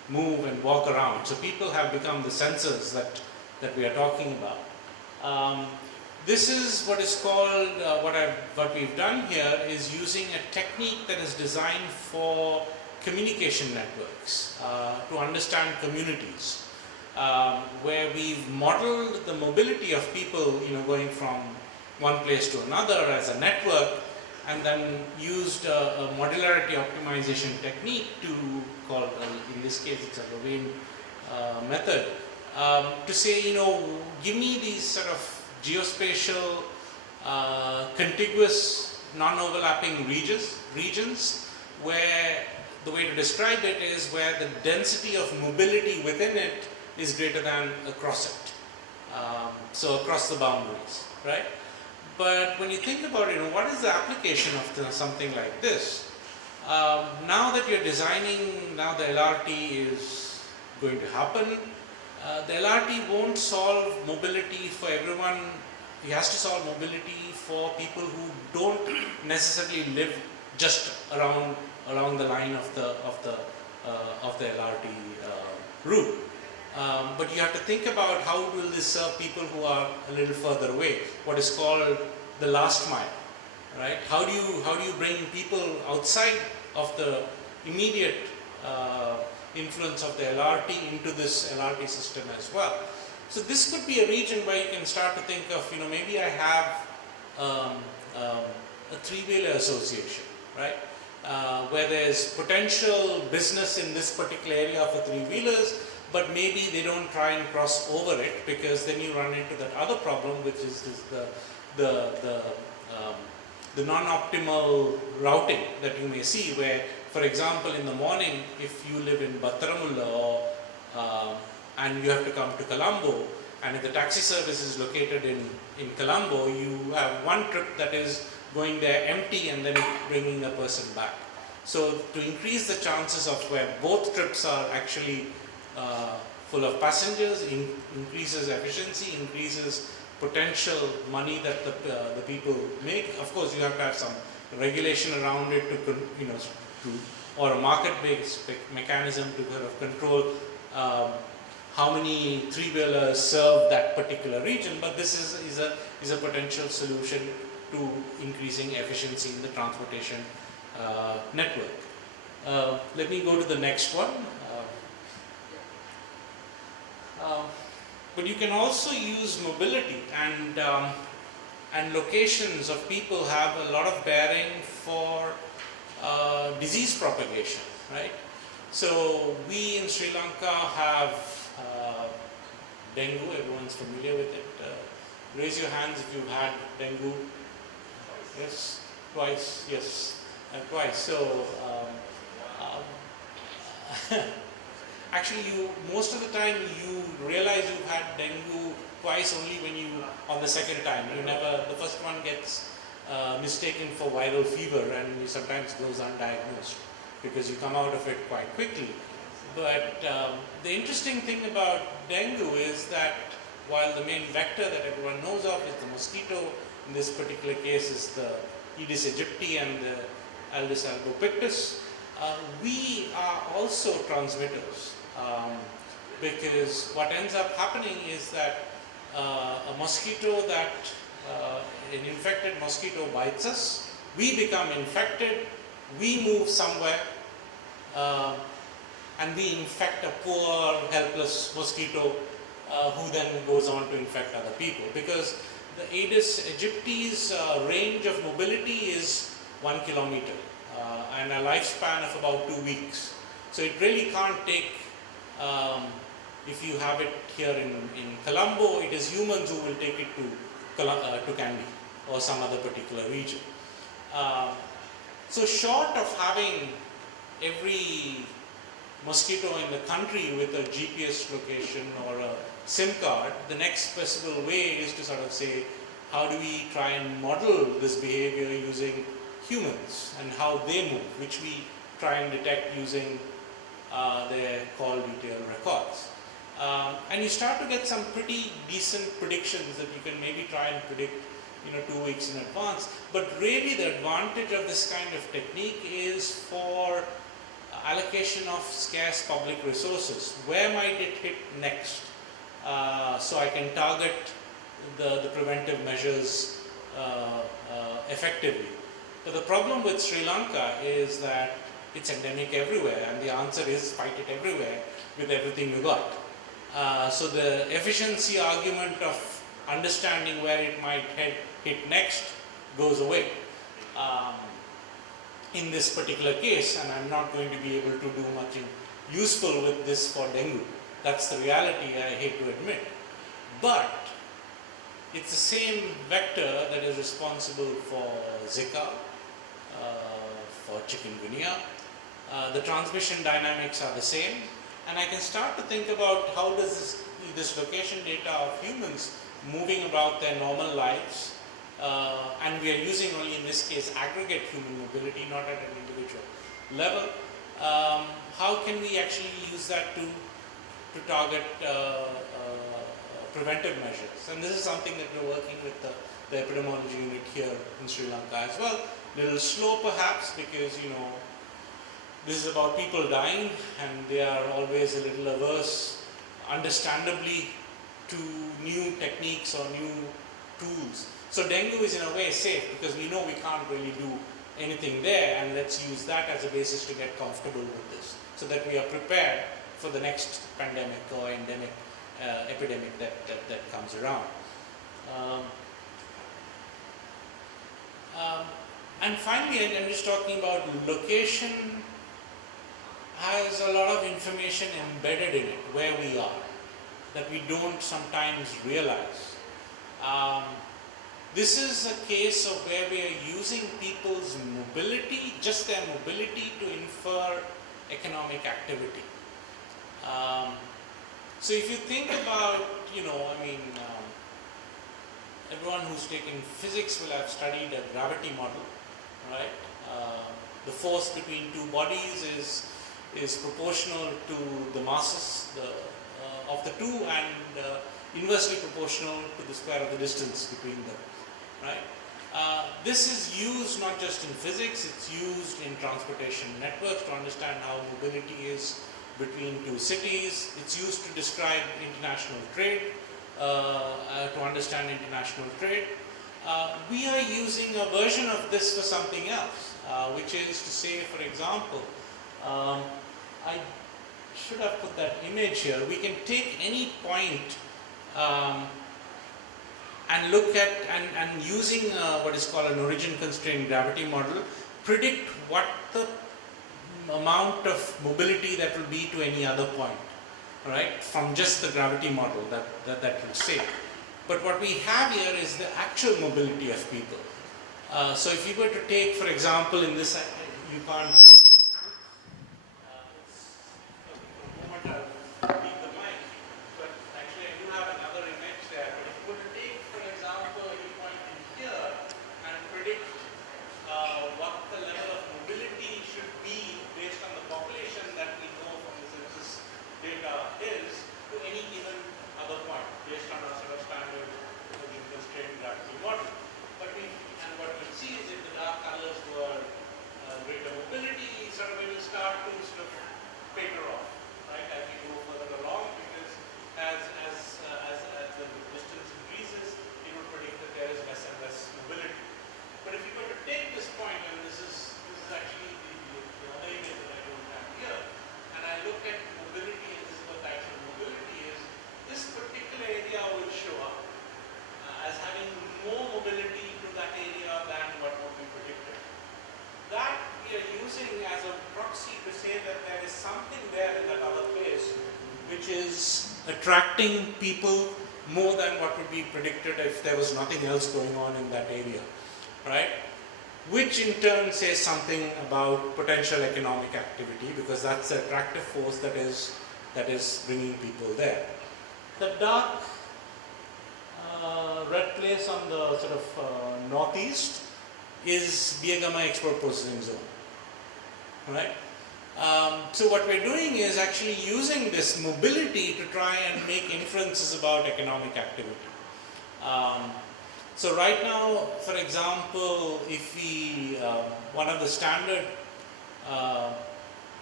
move and walk around. So people have become the sensors that we are talking about. This is what is called, what we've done here is using a technique that is designed for communication networks, to understand communities, where we've modeled the mobility of people, going from one place to another as a network, and then used a modularity optimization technique called, in this case it's a Lorraine method, to say, give me these sort of geospatial, contiguous, non-overlapping regions where the way to describe it is where the density of mobility within it is greater than across it. So across the boundaries, right? But when you think about it, what is the application of something like this? Now that you're designing, now the LRT is going to happen. The LRT won't solve mobility for everyone. It has to solve mobility for people who don't necessarily live just along the line of the LRT route. But you have to think about how will this serve people who are a little further away, what is called the last mile, right? How do you bring people outside of the immediate influence of the LRT into this LRT system as well? So this could be a region where you can start to think of, maybe I have a three-wheeler association, right? Where there's potential business in this particular area for three-wheelers, but maybe they don't try and cross over it, because then you run into that other problem, which is the non-optimal routing that you may see, where, for example, in the morning, if you live in Battaramulla and you have to come to Colombo, and if the taxi service is located in Colombo, you have one trip that is going there empty and then bringing a person back. So to increase the chances of where both trips are actually full of passengers, increases efficiency, increases potential money that the people make. Of course, you have to have some regulation around it or a market-based mechanism to kind of control how many three-wheelers serve that particular region. But this is a potential solution to increasing efficiency in the transportation network. Let me go to the next one. But you can also use mobility, and locations of people have a lot of bearing for disease propagation, right? So we in Sri Lanka have dengue. Everyone's familiar with it. Raise your hands if you've had dengue. Yes, twice. Yes, twice. So actually, most of the time you realize you've had dengue twice only on the second time. The first one gets mistaken for viral fever, and it sometimes goes undiagnosed because you come out of it quite quickly. But the interesting thing about dengue is that while the main vector that everyone knows of is the mosquito, in this particular case is the Aedes aegypti and the Aedes albopictus, we are also transmitters, because what ends up happening is that an infected mosquito bites us, we become infected, we move somewhere, and we infect a poor, helpless mosquito who then goes on to infect other people. Because the Aedes aegypti's range of mobility is 1 kilometer and a lifespan of about 2 weeks. So it really can't take, if you have it here in Colombo, it is humans who will take it to Kandy or some other particular region. So short of having every mosquito in the country with a GPS location or a SIM card, the next possible way is to sort of say, how do we try and model this behavior using humans and how they move, which we try and detect using their call detail records. And you start to get some pretty decent predictions that you can maybe try and predict 2 weeks in advance. But really the advantage of this kind of technique is for, allocation of scarce public resources. Where might it hit next? So I can target the preventive measures effectively. But the problem with Sri Lanka is that it's endemic everywhere, and the answer is fight it everywhere with everything you got. So the efficiency argument of understanding where it might hit next goes away in this particular case, and I'm not going to be able to do much useful with this for dengue. That's the reality I hate to admit. But it's the same vector that is responsible for Zika, for chikungunya. The transmission dynamics are the same, and I can start to think about how does this location data of humans moving about their normal lives, and we are using only in this case aggregate human mobility, not at an individual level. How can we actually use that to target preventive measures? And this is something that we're working with the epidemiology unit here in Sri Lanka as well. Little slow perhaps, because this is about people dying, and they are always a little averse, understandably, to new techniques or new tools. So dengue is in a way safe, because we know we can't really do anything there, and let's use that as a basis to get comfortable with this, so that we are prepared for the next pandemic or endemic epidemic that comes around. And finally, I'm just talking about location has a lot of information embedded in it, where we are, that we don't sometimes realize. This is a case of where we are using people's mobility, just their mobility, to infer economic activity. So if you think about, everyone who's taken physics will have studied a gravity model, right? The force between two bodies is proportional to the masses of the two, and inversely proportional to the square of the distance between them, right? This is used not just in physics, it's used in transportation networks to understand how mobility is between two cities. It's used to describe international trade, to understand international trade. We are using a version of this for something else, which is to say, for example, I should have put that image here. We can take any point and look at, and using what is called an origin constrained gravity model, predict what the amount of mobility that will be to any other point, right, from just the gravity model that will say. But what we have here is the actual mobility of people. So if you were to take, for example, in this, you can't. Leave the mic, but actually I do have another image there. But if you were to take, for example, a point in here and predict what the level of mobility should be based on the population that we know from the census data is to any given other point based on our sort of standard constrained gravity model. But what we see is if the dark colors were greater mobility, sort of it will start to sort of paper off, right, as we go further along, because as the distance increases, it would predict that there is less and less mobility. But if you were to take this point, and this is actually the other image that I don't have here, and I look at mobility, and this is what the actual mobility is, this particular area will show up as having more mobility to that area than what would be predicted. That we are using as a proxy to say that there is something there in that other place which is attracting people more than what would be predicted if there was nothing else going on in that area, right? Which in turn says something about potential economic activity, because that's the attractive force that is bringing people there. The dark red place on the sort of northeast is Biagama export processing zone, right? So what we're doing is actually using this mobility to try and make inferences about economic activity. So right now, for example, if we, one of the standard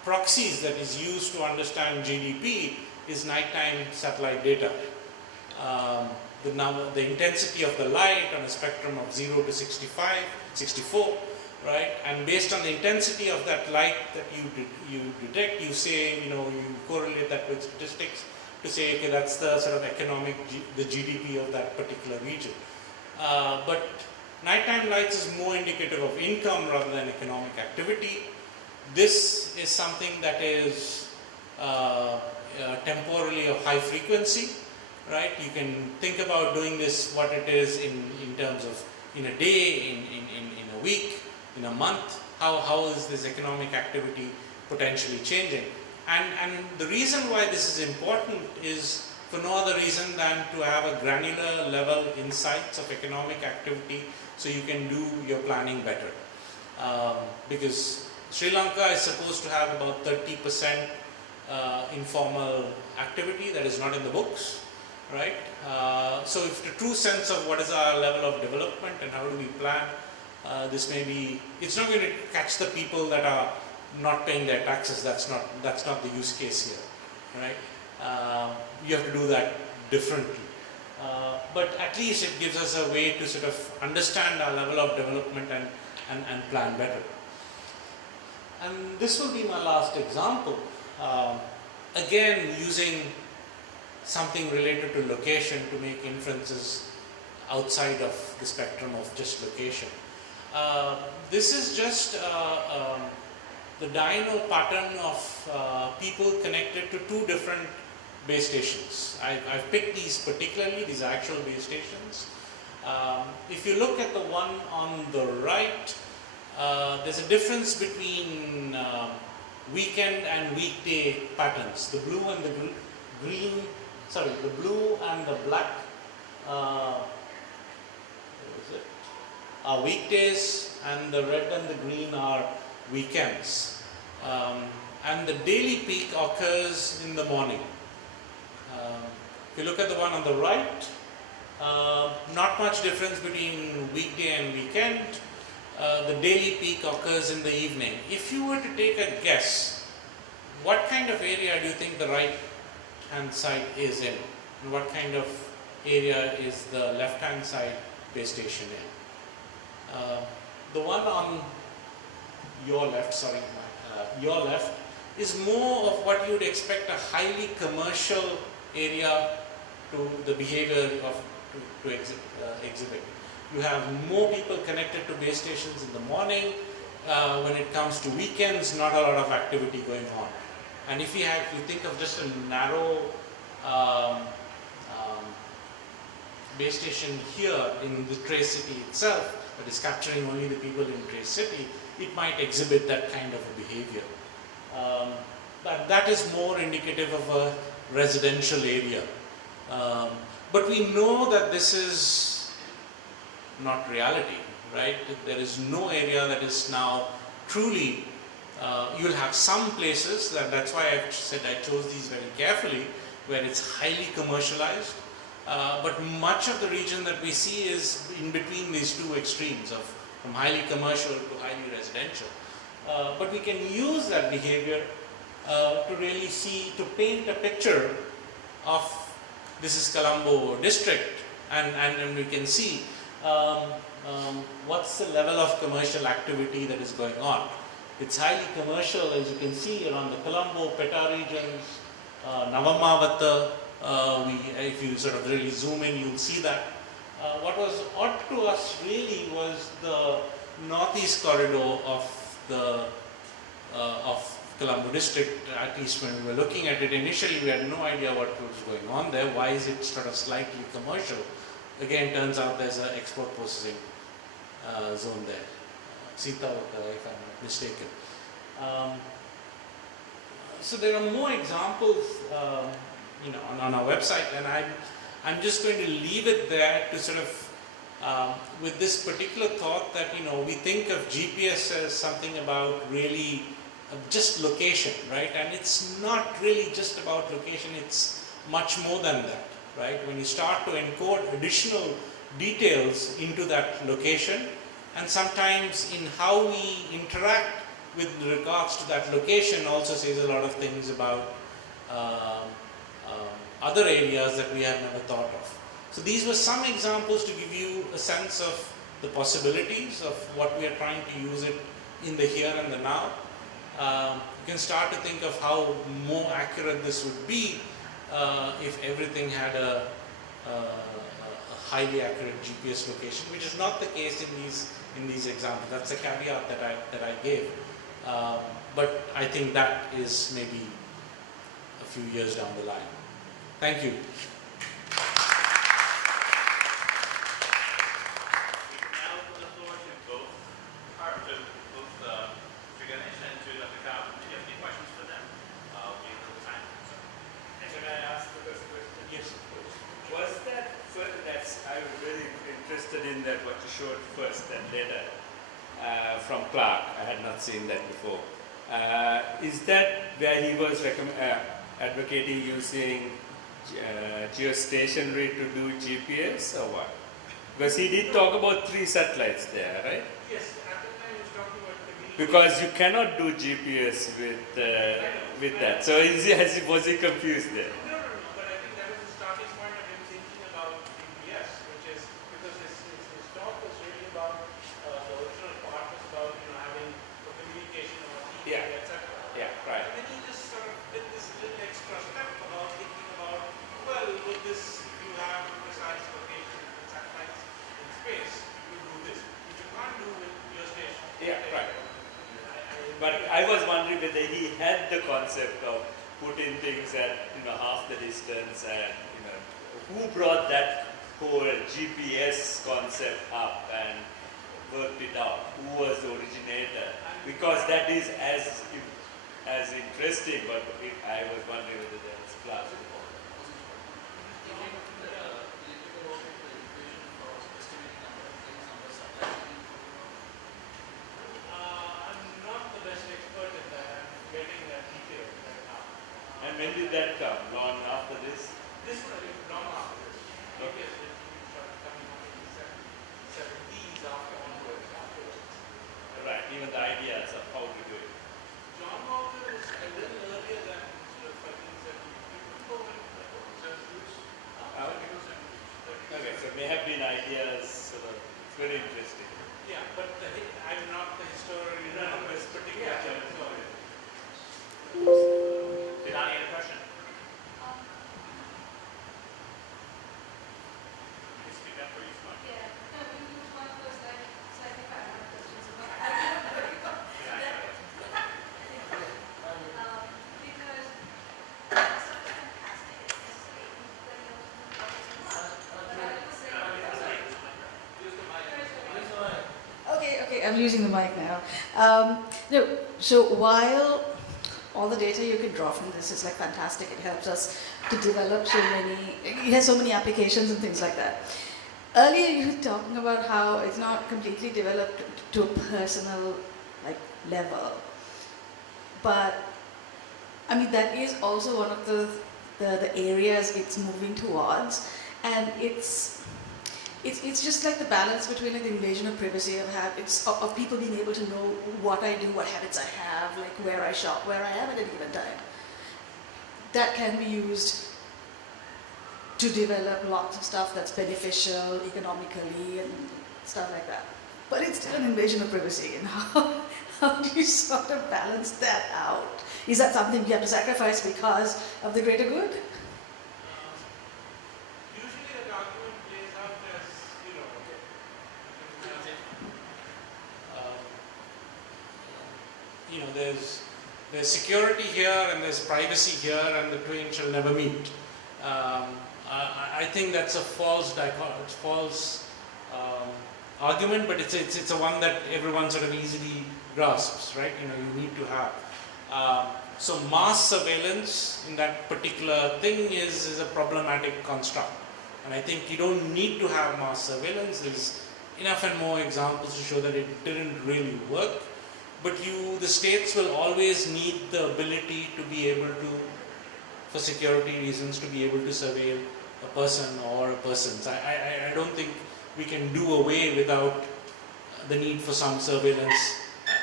proxies that is used to understand GDP is nighttime satellite data. The intensity of the light on a spectrum of 0 to 64, right? And based on the intensity of that light that you detect, you say, you correlate that with statistics to say, okay, that's the sort of the GDP of that particular region. But nighttime lights is more indicative of income rather than economic activity. This is something that is temporally of high frequency, right? You can think about doing this, what it is in terms of in a day, in a week, in a month. How is this economic activity potentially changing? And the reason why this is important is for no other reason than to have a granular level insights of economic activity so you can do your planning better. Because Sri Lanka is supposed to have about 30% informal activity that is not in the books, right? So if the true sense of what is our level of development and how do we plan, it's not going to catch the people that are not paying their taxes. That's not the use case here, right? You have to do that differently. But at least it gives us a way to sort of understand our level of development and plan better. And this will be my last example. Again, using something related to location to make inferences outside of the spectrum of just location. This is just the dyno pattern of people connected to two different base stations. I've picked these particularly, these are actual base stations. If you look at the one on the right, there's a difference between weekend and weekday patterns. The blue and the the blue and the black are weekdays, and the red and the green are weekends. And the daily peak occurs in the morning. If you look at the one on the right, not much difference between weekday and weekend. The daily peak occurs in the evening. If you were to take a guess, what kind of area do you think the right hand side is in? And what kind of area is the left hand side base station in? The one on your left, your left, is more of what you would expect a highly commercial area to the behavior to exhibit. You have more people connected to base stations in the morning. When it comes to weekends, not a lot of activity going on. And if you think of just a narrow base station here in the Trace City itself, that is capturing only the people in Trace City, it might exhibit that kind of a behavior. But that is more indicative of a residential area. But we know that this is not reality, right? There is no area that is now truly, you'll have some places, that's why I said I chose these very carefully, where it's highly commercialized. But much of the region that we see is in between these two extremes of from highly commercial to highly residential. But we can use that behavior to really to paint a picture of this is Colombo district, and we can see what's the level of commercial activity that is going on. It's highly commercial, as you can see, around the Colombo, Peta regions, Navamavata. If you sort of really zoom in, you'll see that. What was odd to us really was the northeast corridor of Colombo district. At least when we were looking at it initially, we had no idea what was going on there. Why is it sort of slightly commercial? Again, turns out there's an export processing zone there. Sitavaka, if I'm not mistaken. So there are more examples, on our website, and I'm just going to leave it there to sort of, with this particular thought that we think of GPS as something about really just location, right? And it's not really just about location; it's much more than that. Right? When you start to encode additional details into that location, and sometimes in how we interact with regards to that location also says a lot of things about other areas that we have never thought of. So these were some examples to give you a sense of the possibilities of what we are trying to use it in the here and the now. You can start to think of how more accurate this would be if everything had a highly accurate GPS location, which is not the case in these examples. That's a caveat that I gave. But I think that is maybe a few years down the line. Thank you. Now open the floor to both Sriganesh and to Dr. Cow. Do you have any questions for them? We have a little time. Can I ask the first question? Yes, of course. Was that I was very interested in that what you showed first and later from Clarke. I had not seen that before. Is that where he was advocating using geostationary to do GPS or what? Because he did talk about 3 satellites there, right? Yes, at the time he was talking about the Because you cannot do GPS with that. So was he confused there? No, but I think that was the starting point of him thinking about GPS, which is because his talk was really about the original part was about having a communication about Yeah. email, etc. Yeah, right. And then he just sort of did this little extra step about thinking about, well, with this, if you have precise location and satellites in space, you do this, which you can't do with your station. Yeah, right. But I was wondering whether he had the concept of putting things at half the distance, and who brought that whole GPS concept up and worked it out? Who was the originator? Because that is as interesting, but I was wondering whether there was class involved. I'm not the best expert in that. I'm getting that detail right now. And when did that come? Long after this? This one I think long after this. GPS started coming up in the 70s afterwards. Right, even the ideas of how to do it. John Walker is a little earlier than sort of 1970s. Okay, so may have been ideas, sort of, it's very interesting. Yeah, but I'm not the historian of this particular story. Did I get a question? You speak up for you, Smart. Okay, I'm using the mic now. No, so while all the data you can draw from this is like fantastic, it helps us to develop it has so many applications and things like that. Earlier you were talking about how it's not completely developed to a personal level, but I mean that is also one of the areas it's moving towards, and it's just like the balance between the invasion of privacy of people being able to know what I do, what habits I have, like where I shop, where I am at any given time. That can be used to develop lots of stuff that's beneficial economically and stuff like that. But it's still an invasion of privacy, and how do you sort of balance that out? Is that something you have to sacrifice because of the greater good? Usually the argument plays out as, there's security here and there's privacy here, and the twain shall never meet. I think that's a false argument, but it's a one that everyone sort of easily grasps, right? You need to have. So mass surveillance in that particular thing is a problematic construct. And I think you don't need to have mass surveillance. There's enough and more examples to show that it didn't really work. But the states will always need the ability to be able to, for security reasons, to be able to surveil a person or a persons. I don't think we can do away without the need for some surveillance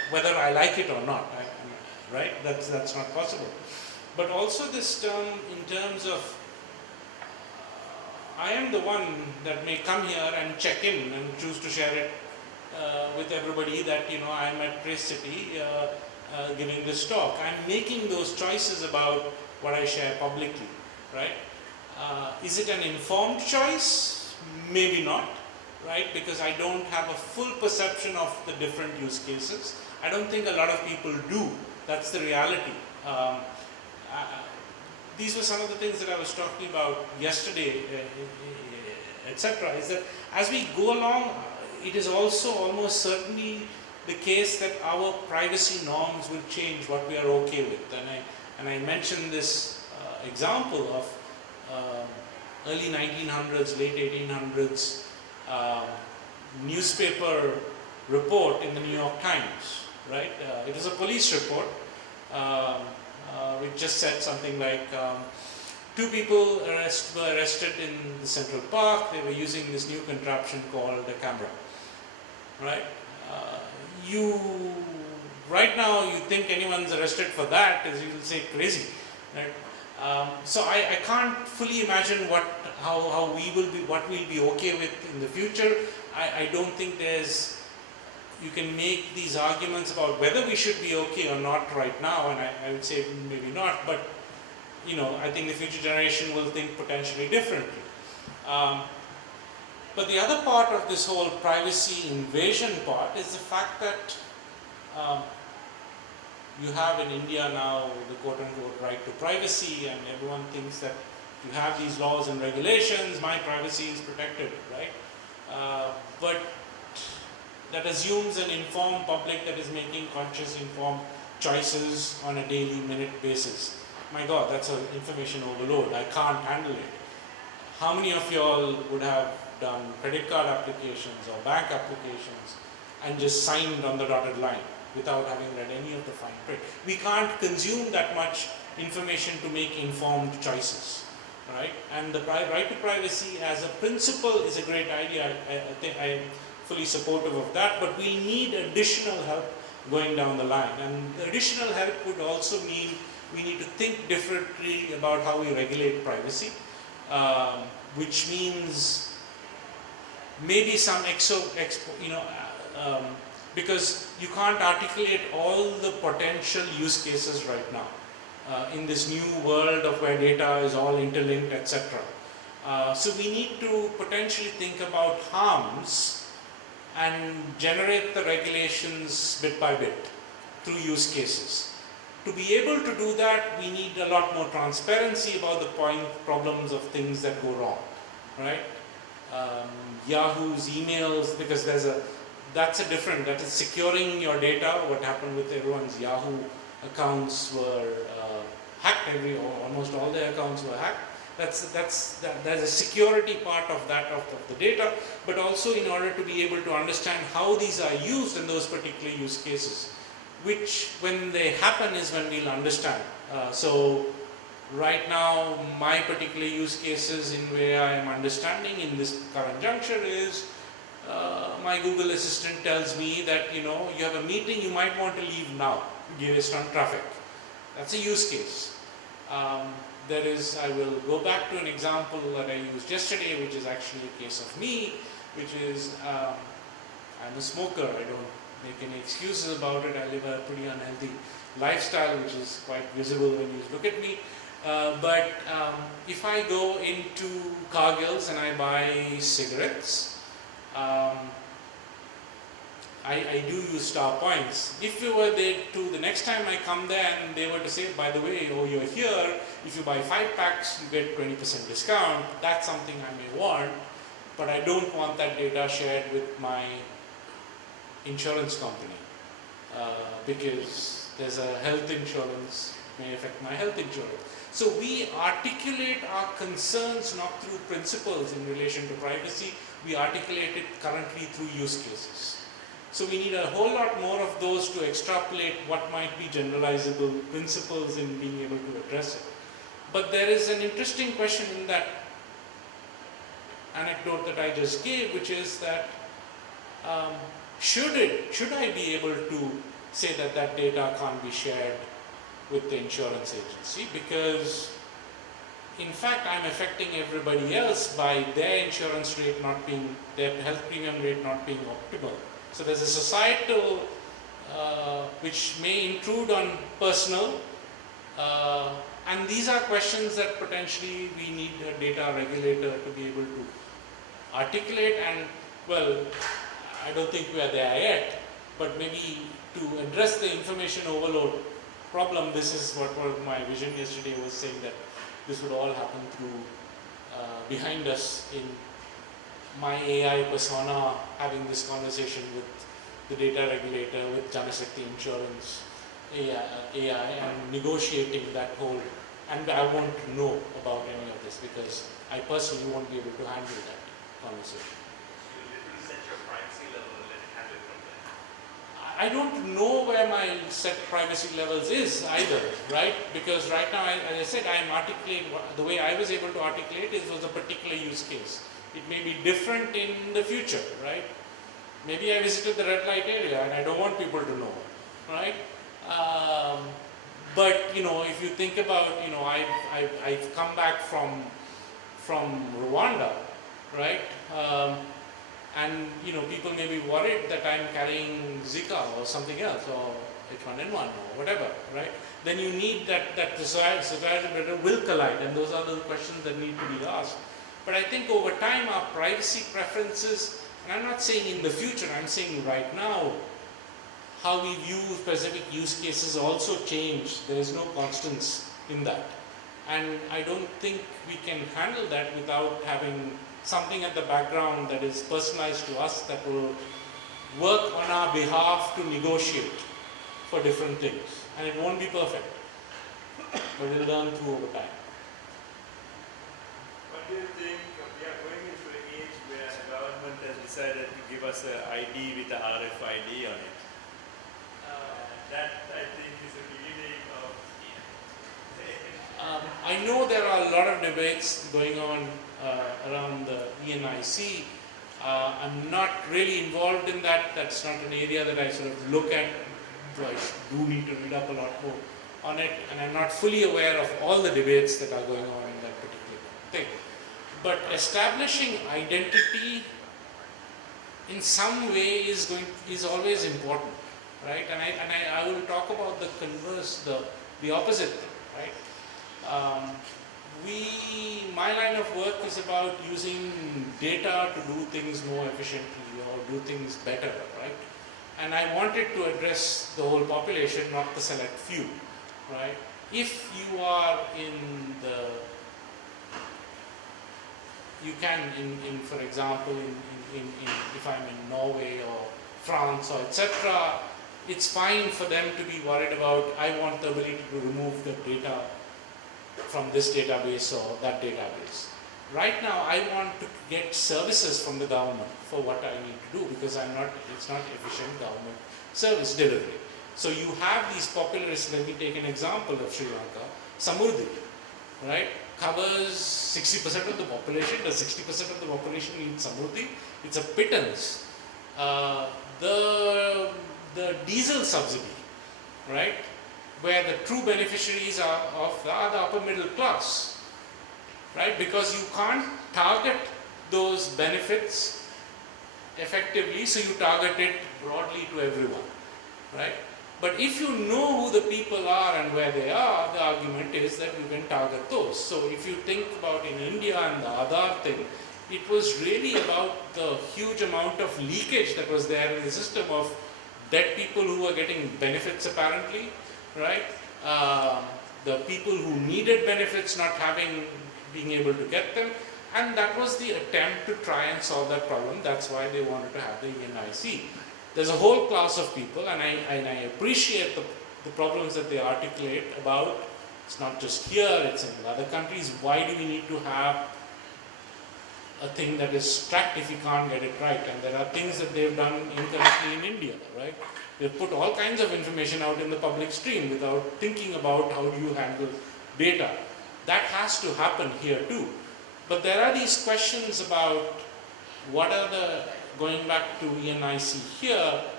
whether I like it or not, right? That's not possible. But also this term in terms of I am the one that may come here and check in and choose to share it with everybody that I am at Trace City giving this talk. I'm making those choices about what I share publicly, right? Is it an informed choice? Maybe not, right? Because I don't have a full perception of the different use cases. I don't think a lot of people do. That's the reality. These were some of the things that I was talking about yesterday, etc. Is that as we go along, it is also almost certainly the case that our privacy norms will change what we are okay with. And I mentioned this example of early 1900s, late 1800s newspaper report in the New York Times, right? It was a police report which just said something like 2 people were arrested in the Central Park. They were using this new contraption called a camera, right? Right now you think anyone's arrested for that, as you will say, crazy, right? So I can't fully imagine what we'll be okay with in the future. I don't think you can make these arguments about whether we should be okay or not right now, and I would say maybe not, but I think the future generation will think potentially differently. But the other part of this whole privacy invasion part is the fact that you have in India now the quote-unquote right to privacy, and everyone thinks that you have these laws and regulations, my privacy is protected, right? But that assumes an informed public that is making conscious, informed choices on a daily, minute basis. My God, that's an information overload. I can't handle it. How many of you all would have done credit card applications or bank applications and just signed on the dotted line without having read any of the fine print? We can't consume that much information to make informed choices, right? And the right to privacy as a principle is a great idea. I think I am fully supportive of that, but we need additional help going down the line. And the additional help would also mean we need to think differently about how we regulate privacy, which means maybe some because you can't articulate all the potential use cases right now in this new world of where data is all interlinked, etc. So we need to potentially think about harms and generate the regulations bit by bit through use cases. To be able to do that, we need a lot more transparency about the problems of things that go wrong, right? Yahoo's emails, because that is securing your data. What happened with everyone's Yahoo accounts were hacked. Almost all their accounts were hacked. There's a security part of that of the data, but also in order to be able to understand how these are used in those particular use cases, which when they happen is when we'll understand. So right now my particular use cases in where I am understanding in this current juncture is my Google Assistant tells me that you have a meeting, you might want to leave now based on traffic. That's a use case. I will go back to an example that I used yesterday, which is actually a case of me, which is I'm a smoker. I don't make any excuses about it. I live a pretty unhealthy lifestyle, which is quite visible when you look at me. But if I go into Cargill's and I buy cigarettes, I do use star points. If you were there the next time I come there and they were to say, by the way, you're here, if you buy 5 packs, you get 20% discount, that's something I may want, but I don't want that data shared with my insurance company because there's a health insurance, may affect my health insurance. So we articulate our concerns not through principles in relation to privacy, we articulate it currently through use cases. So we need a whole lot more of those to extrapolate what might be generalizable principles in being able to address it. But there is an interesting question in that anecdote that I just gave, which is that should I be able to say that that data can't be shared with the insurance agency, because in fact I'm affecting everybody else by their insurance rate not being, their health premium rate not being optimal. So there's a societal which may intrude on personal, and these are questions that potentially we need a data regulator to be able to articulate. And well, I don't think we are there yet, but maybe to address the information overload problem, this is what my vision yesterday was saying, that this would all happen through behind us in my AI persona having this conversation with the data regulator, with Janashakti Insurance, AI, and negotiating that whole, and I won't know about any of this because I personally won't be able to handle that conversation. You literally set your privacy level and let it handle it from there. I don't know where my set privacy levels is either, right? Because right now, as I said, I'm articulating, the way I was able to articulate it was a particular use case. It may be different in the future, right? Maybe I visited the red light area and I don't want people to know, right? But you know, if you think about, you know, I've come back from Rwanda, right? And you know, people may be worried that I'm carrying Zika or something else, or H1N1 or whatever, right? Then you need that the society will collide, and those are the questions that need to be asked. But I think over time our privacy preferences, and I'm not saying in the future, I'm saying right now, how we view specific use cases also change. There is no constants in that. And I don't think we can handle that without having something at the background that is personalized to us, that will work on our behalf to negotiate for different things. And it won't be perfect, but we'll learn through over time. What do you think? We are going into an age where the government has decided to give us an ID with a RFID on it. That, I think, is the beginning of... I know there are a lot of debates going on around the ENIC. I'm not really involved in that. That's not an area that I sort of look at. I do need to read up a lot more on it, and I'm not fully aware of all the debates that are going on in that particular thing. But establishing identity in some way is always important, right? And I will talk about the converse, the opposite thing, right? My line of work is about using data to do things more efficiently or do things better, right? And I wanted to address the whole population, not the select few, right? If you are for example, if I'm in Norway or France or etc., it's fine for them to be worried about, I want the ability to remove the data from this database or that database. Right now, I want to get services from the government for what I need to do, because it's not efficient government service delivery. So you have these populations. Let me take an example of Sri Lanka. Samurdhi, right, covers 60% of the population. Does 60% of the population need Samurdhi? It's a pittance. The diesel subsidy, right, where the true beneficiaries are the upper middle class, right? Because you can't target those benefits effectively, so you target it broadly to everyone, right? But if you know who the people are and where they are, the argument is that you can target those. So if you think about in India and the Aadhaar thing, it was really about the huge amount of leakage that was there in the system of dead people who were getting benefits apparently, right? The people who needed benefits not being able to get them, and that was the attempt to try and solve that problem. That's why they wanted to have the ENIC. There's a whole class of people, and I appreciate the problems that they articulate about. It's not just here, it's in other countries. Why do we need to have a thing that is tracked if you can't get it right? And there are things that they've done incorrectly in India, right? They've put all kinds of information out in the public stream without thinking about how do you handle data. That has to happen here too. But there are these questions about what are going back to ENIC here,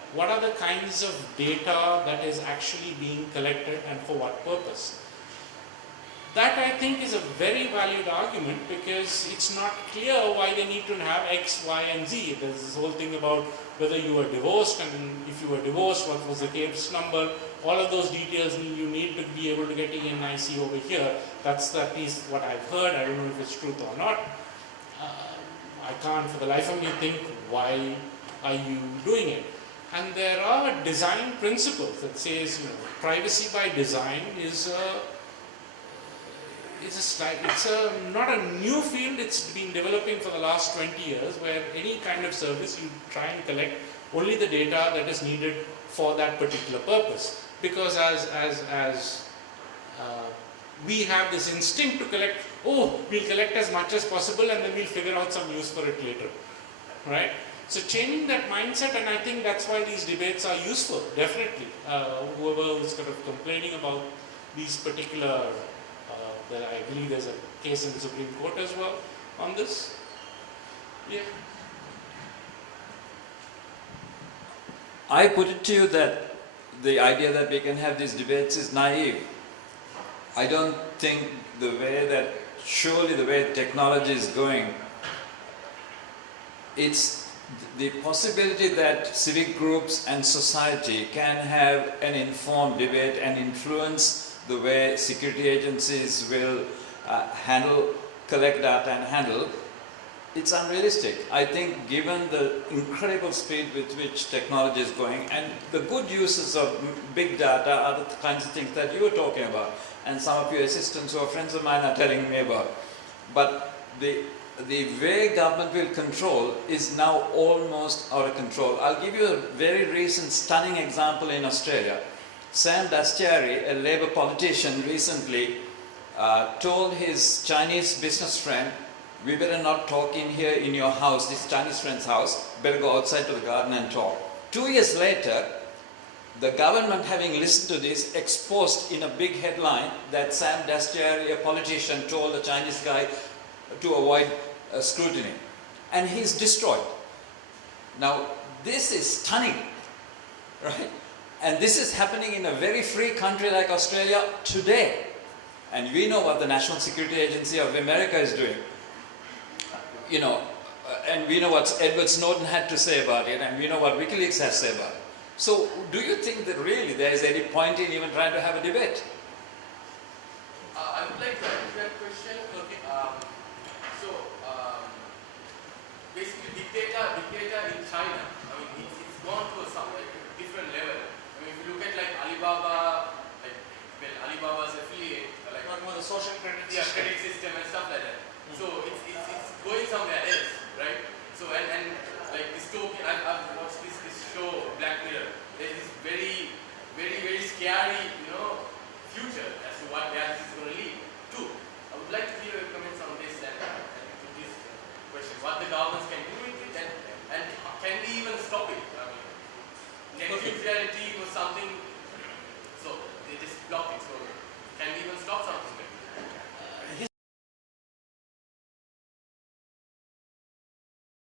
what are the kinds of data that is actually being collected and for what purpose. That I think is a very valid argument because it's not clear why they need to have X, Y and Z. There's this whole thing about whether you were divorced, and if you were divorced, what was the case number. All of those details you need to be able to get ENIC over here. That's at least what I've heard. I don't know if it's truth or not. I can't for the life of me think why are you doing it. And there are design principles that says, privacy by design is not a new field. It's been developing for the last 20 years, where any kind of service you try and collect only the data that is needed for that particular purpose. Because as we have this instinct to collect, we'll collect as much as possible and then we'll figure out some use for it later, right? So changing that mindset, and I think that's why these debates are useful, definitely. Whoever is kind of complaining about these particular, I believe there's a case in the Supreme Court as well on this. Yeah. I put it to you that the idea that we can have these debates is naive. I don't think surely the way technology is going, it's the possibility that civic groups and society can have an informed debate and influence the way security agencies will collect data and handle, it's unrealistic. I think given the incredible speed with which technology is going, and the good uses of big data are the kinds of things that you were talking about, and some of your assistants who are friends of mine are telling me about. But the way government will control is now almost out of control. I'll give you a very recent stunning example in Australia. Sam Dastyari, a Labour politician, recently told his Chinese business friend, we better not talk in here in your house, this Chinese friend's house, better go outside to the garden and talk. 2 years later, the government, having listened to this, exposed in a big headline that Sam Dastyari, a politician, told a Chinese guy to avoid scrutiny. And he's destroyed. Now, this is stunning, right? And this is happening in a very free country like Australia today. And we know what the National Security Agency of America is doing. And we know what Edward Snowden had to say about it, and we know what WikiLeaks has to say about it. So, do you think that really there is any point in even trying to have a debate? I would like to answer that question. Okay. Basically, dictator in China. I mean, it's gone to some different level. I mean, if you look at like Alibaba, Alibaba's affiliate, like Not more the social credit credit system and stuff like that. So it's going somewhere else, right? So and like dystopian. I've watched this show Black Mirror. There's this very, very, very scary, future as to what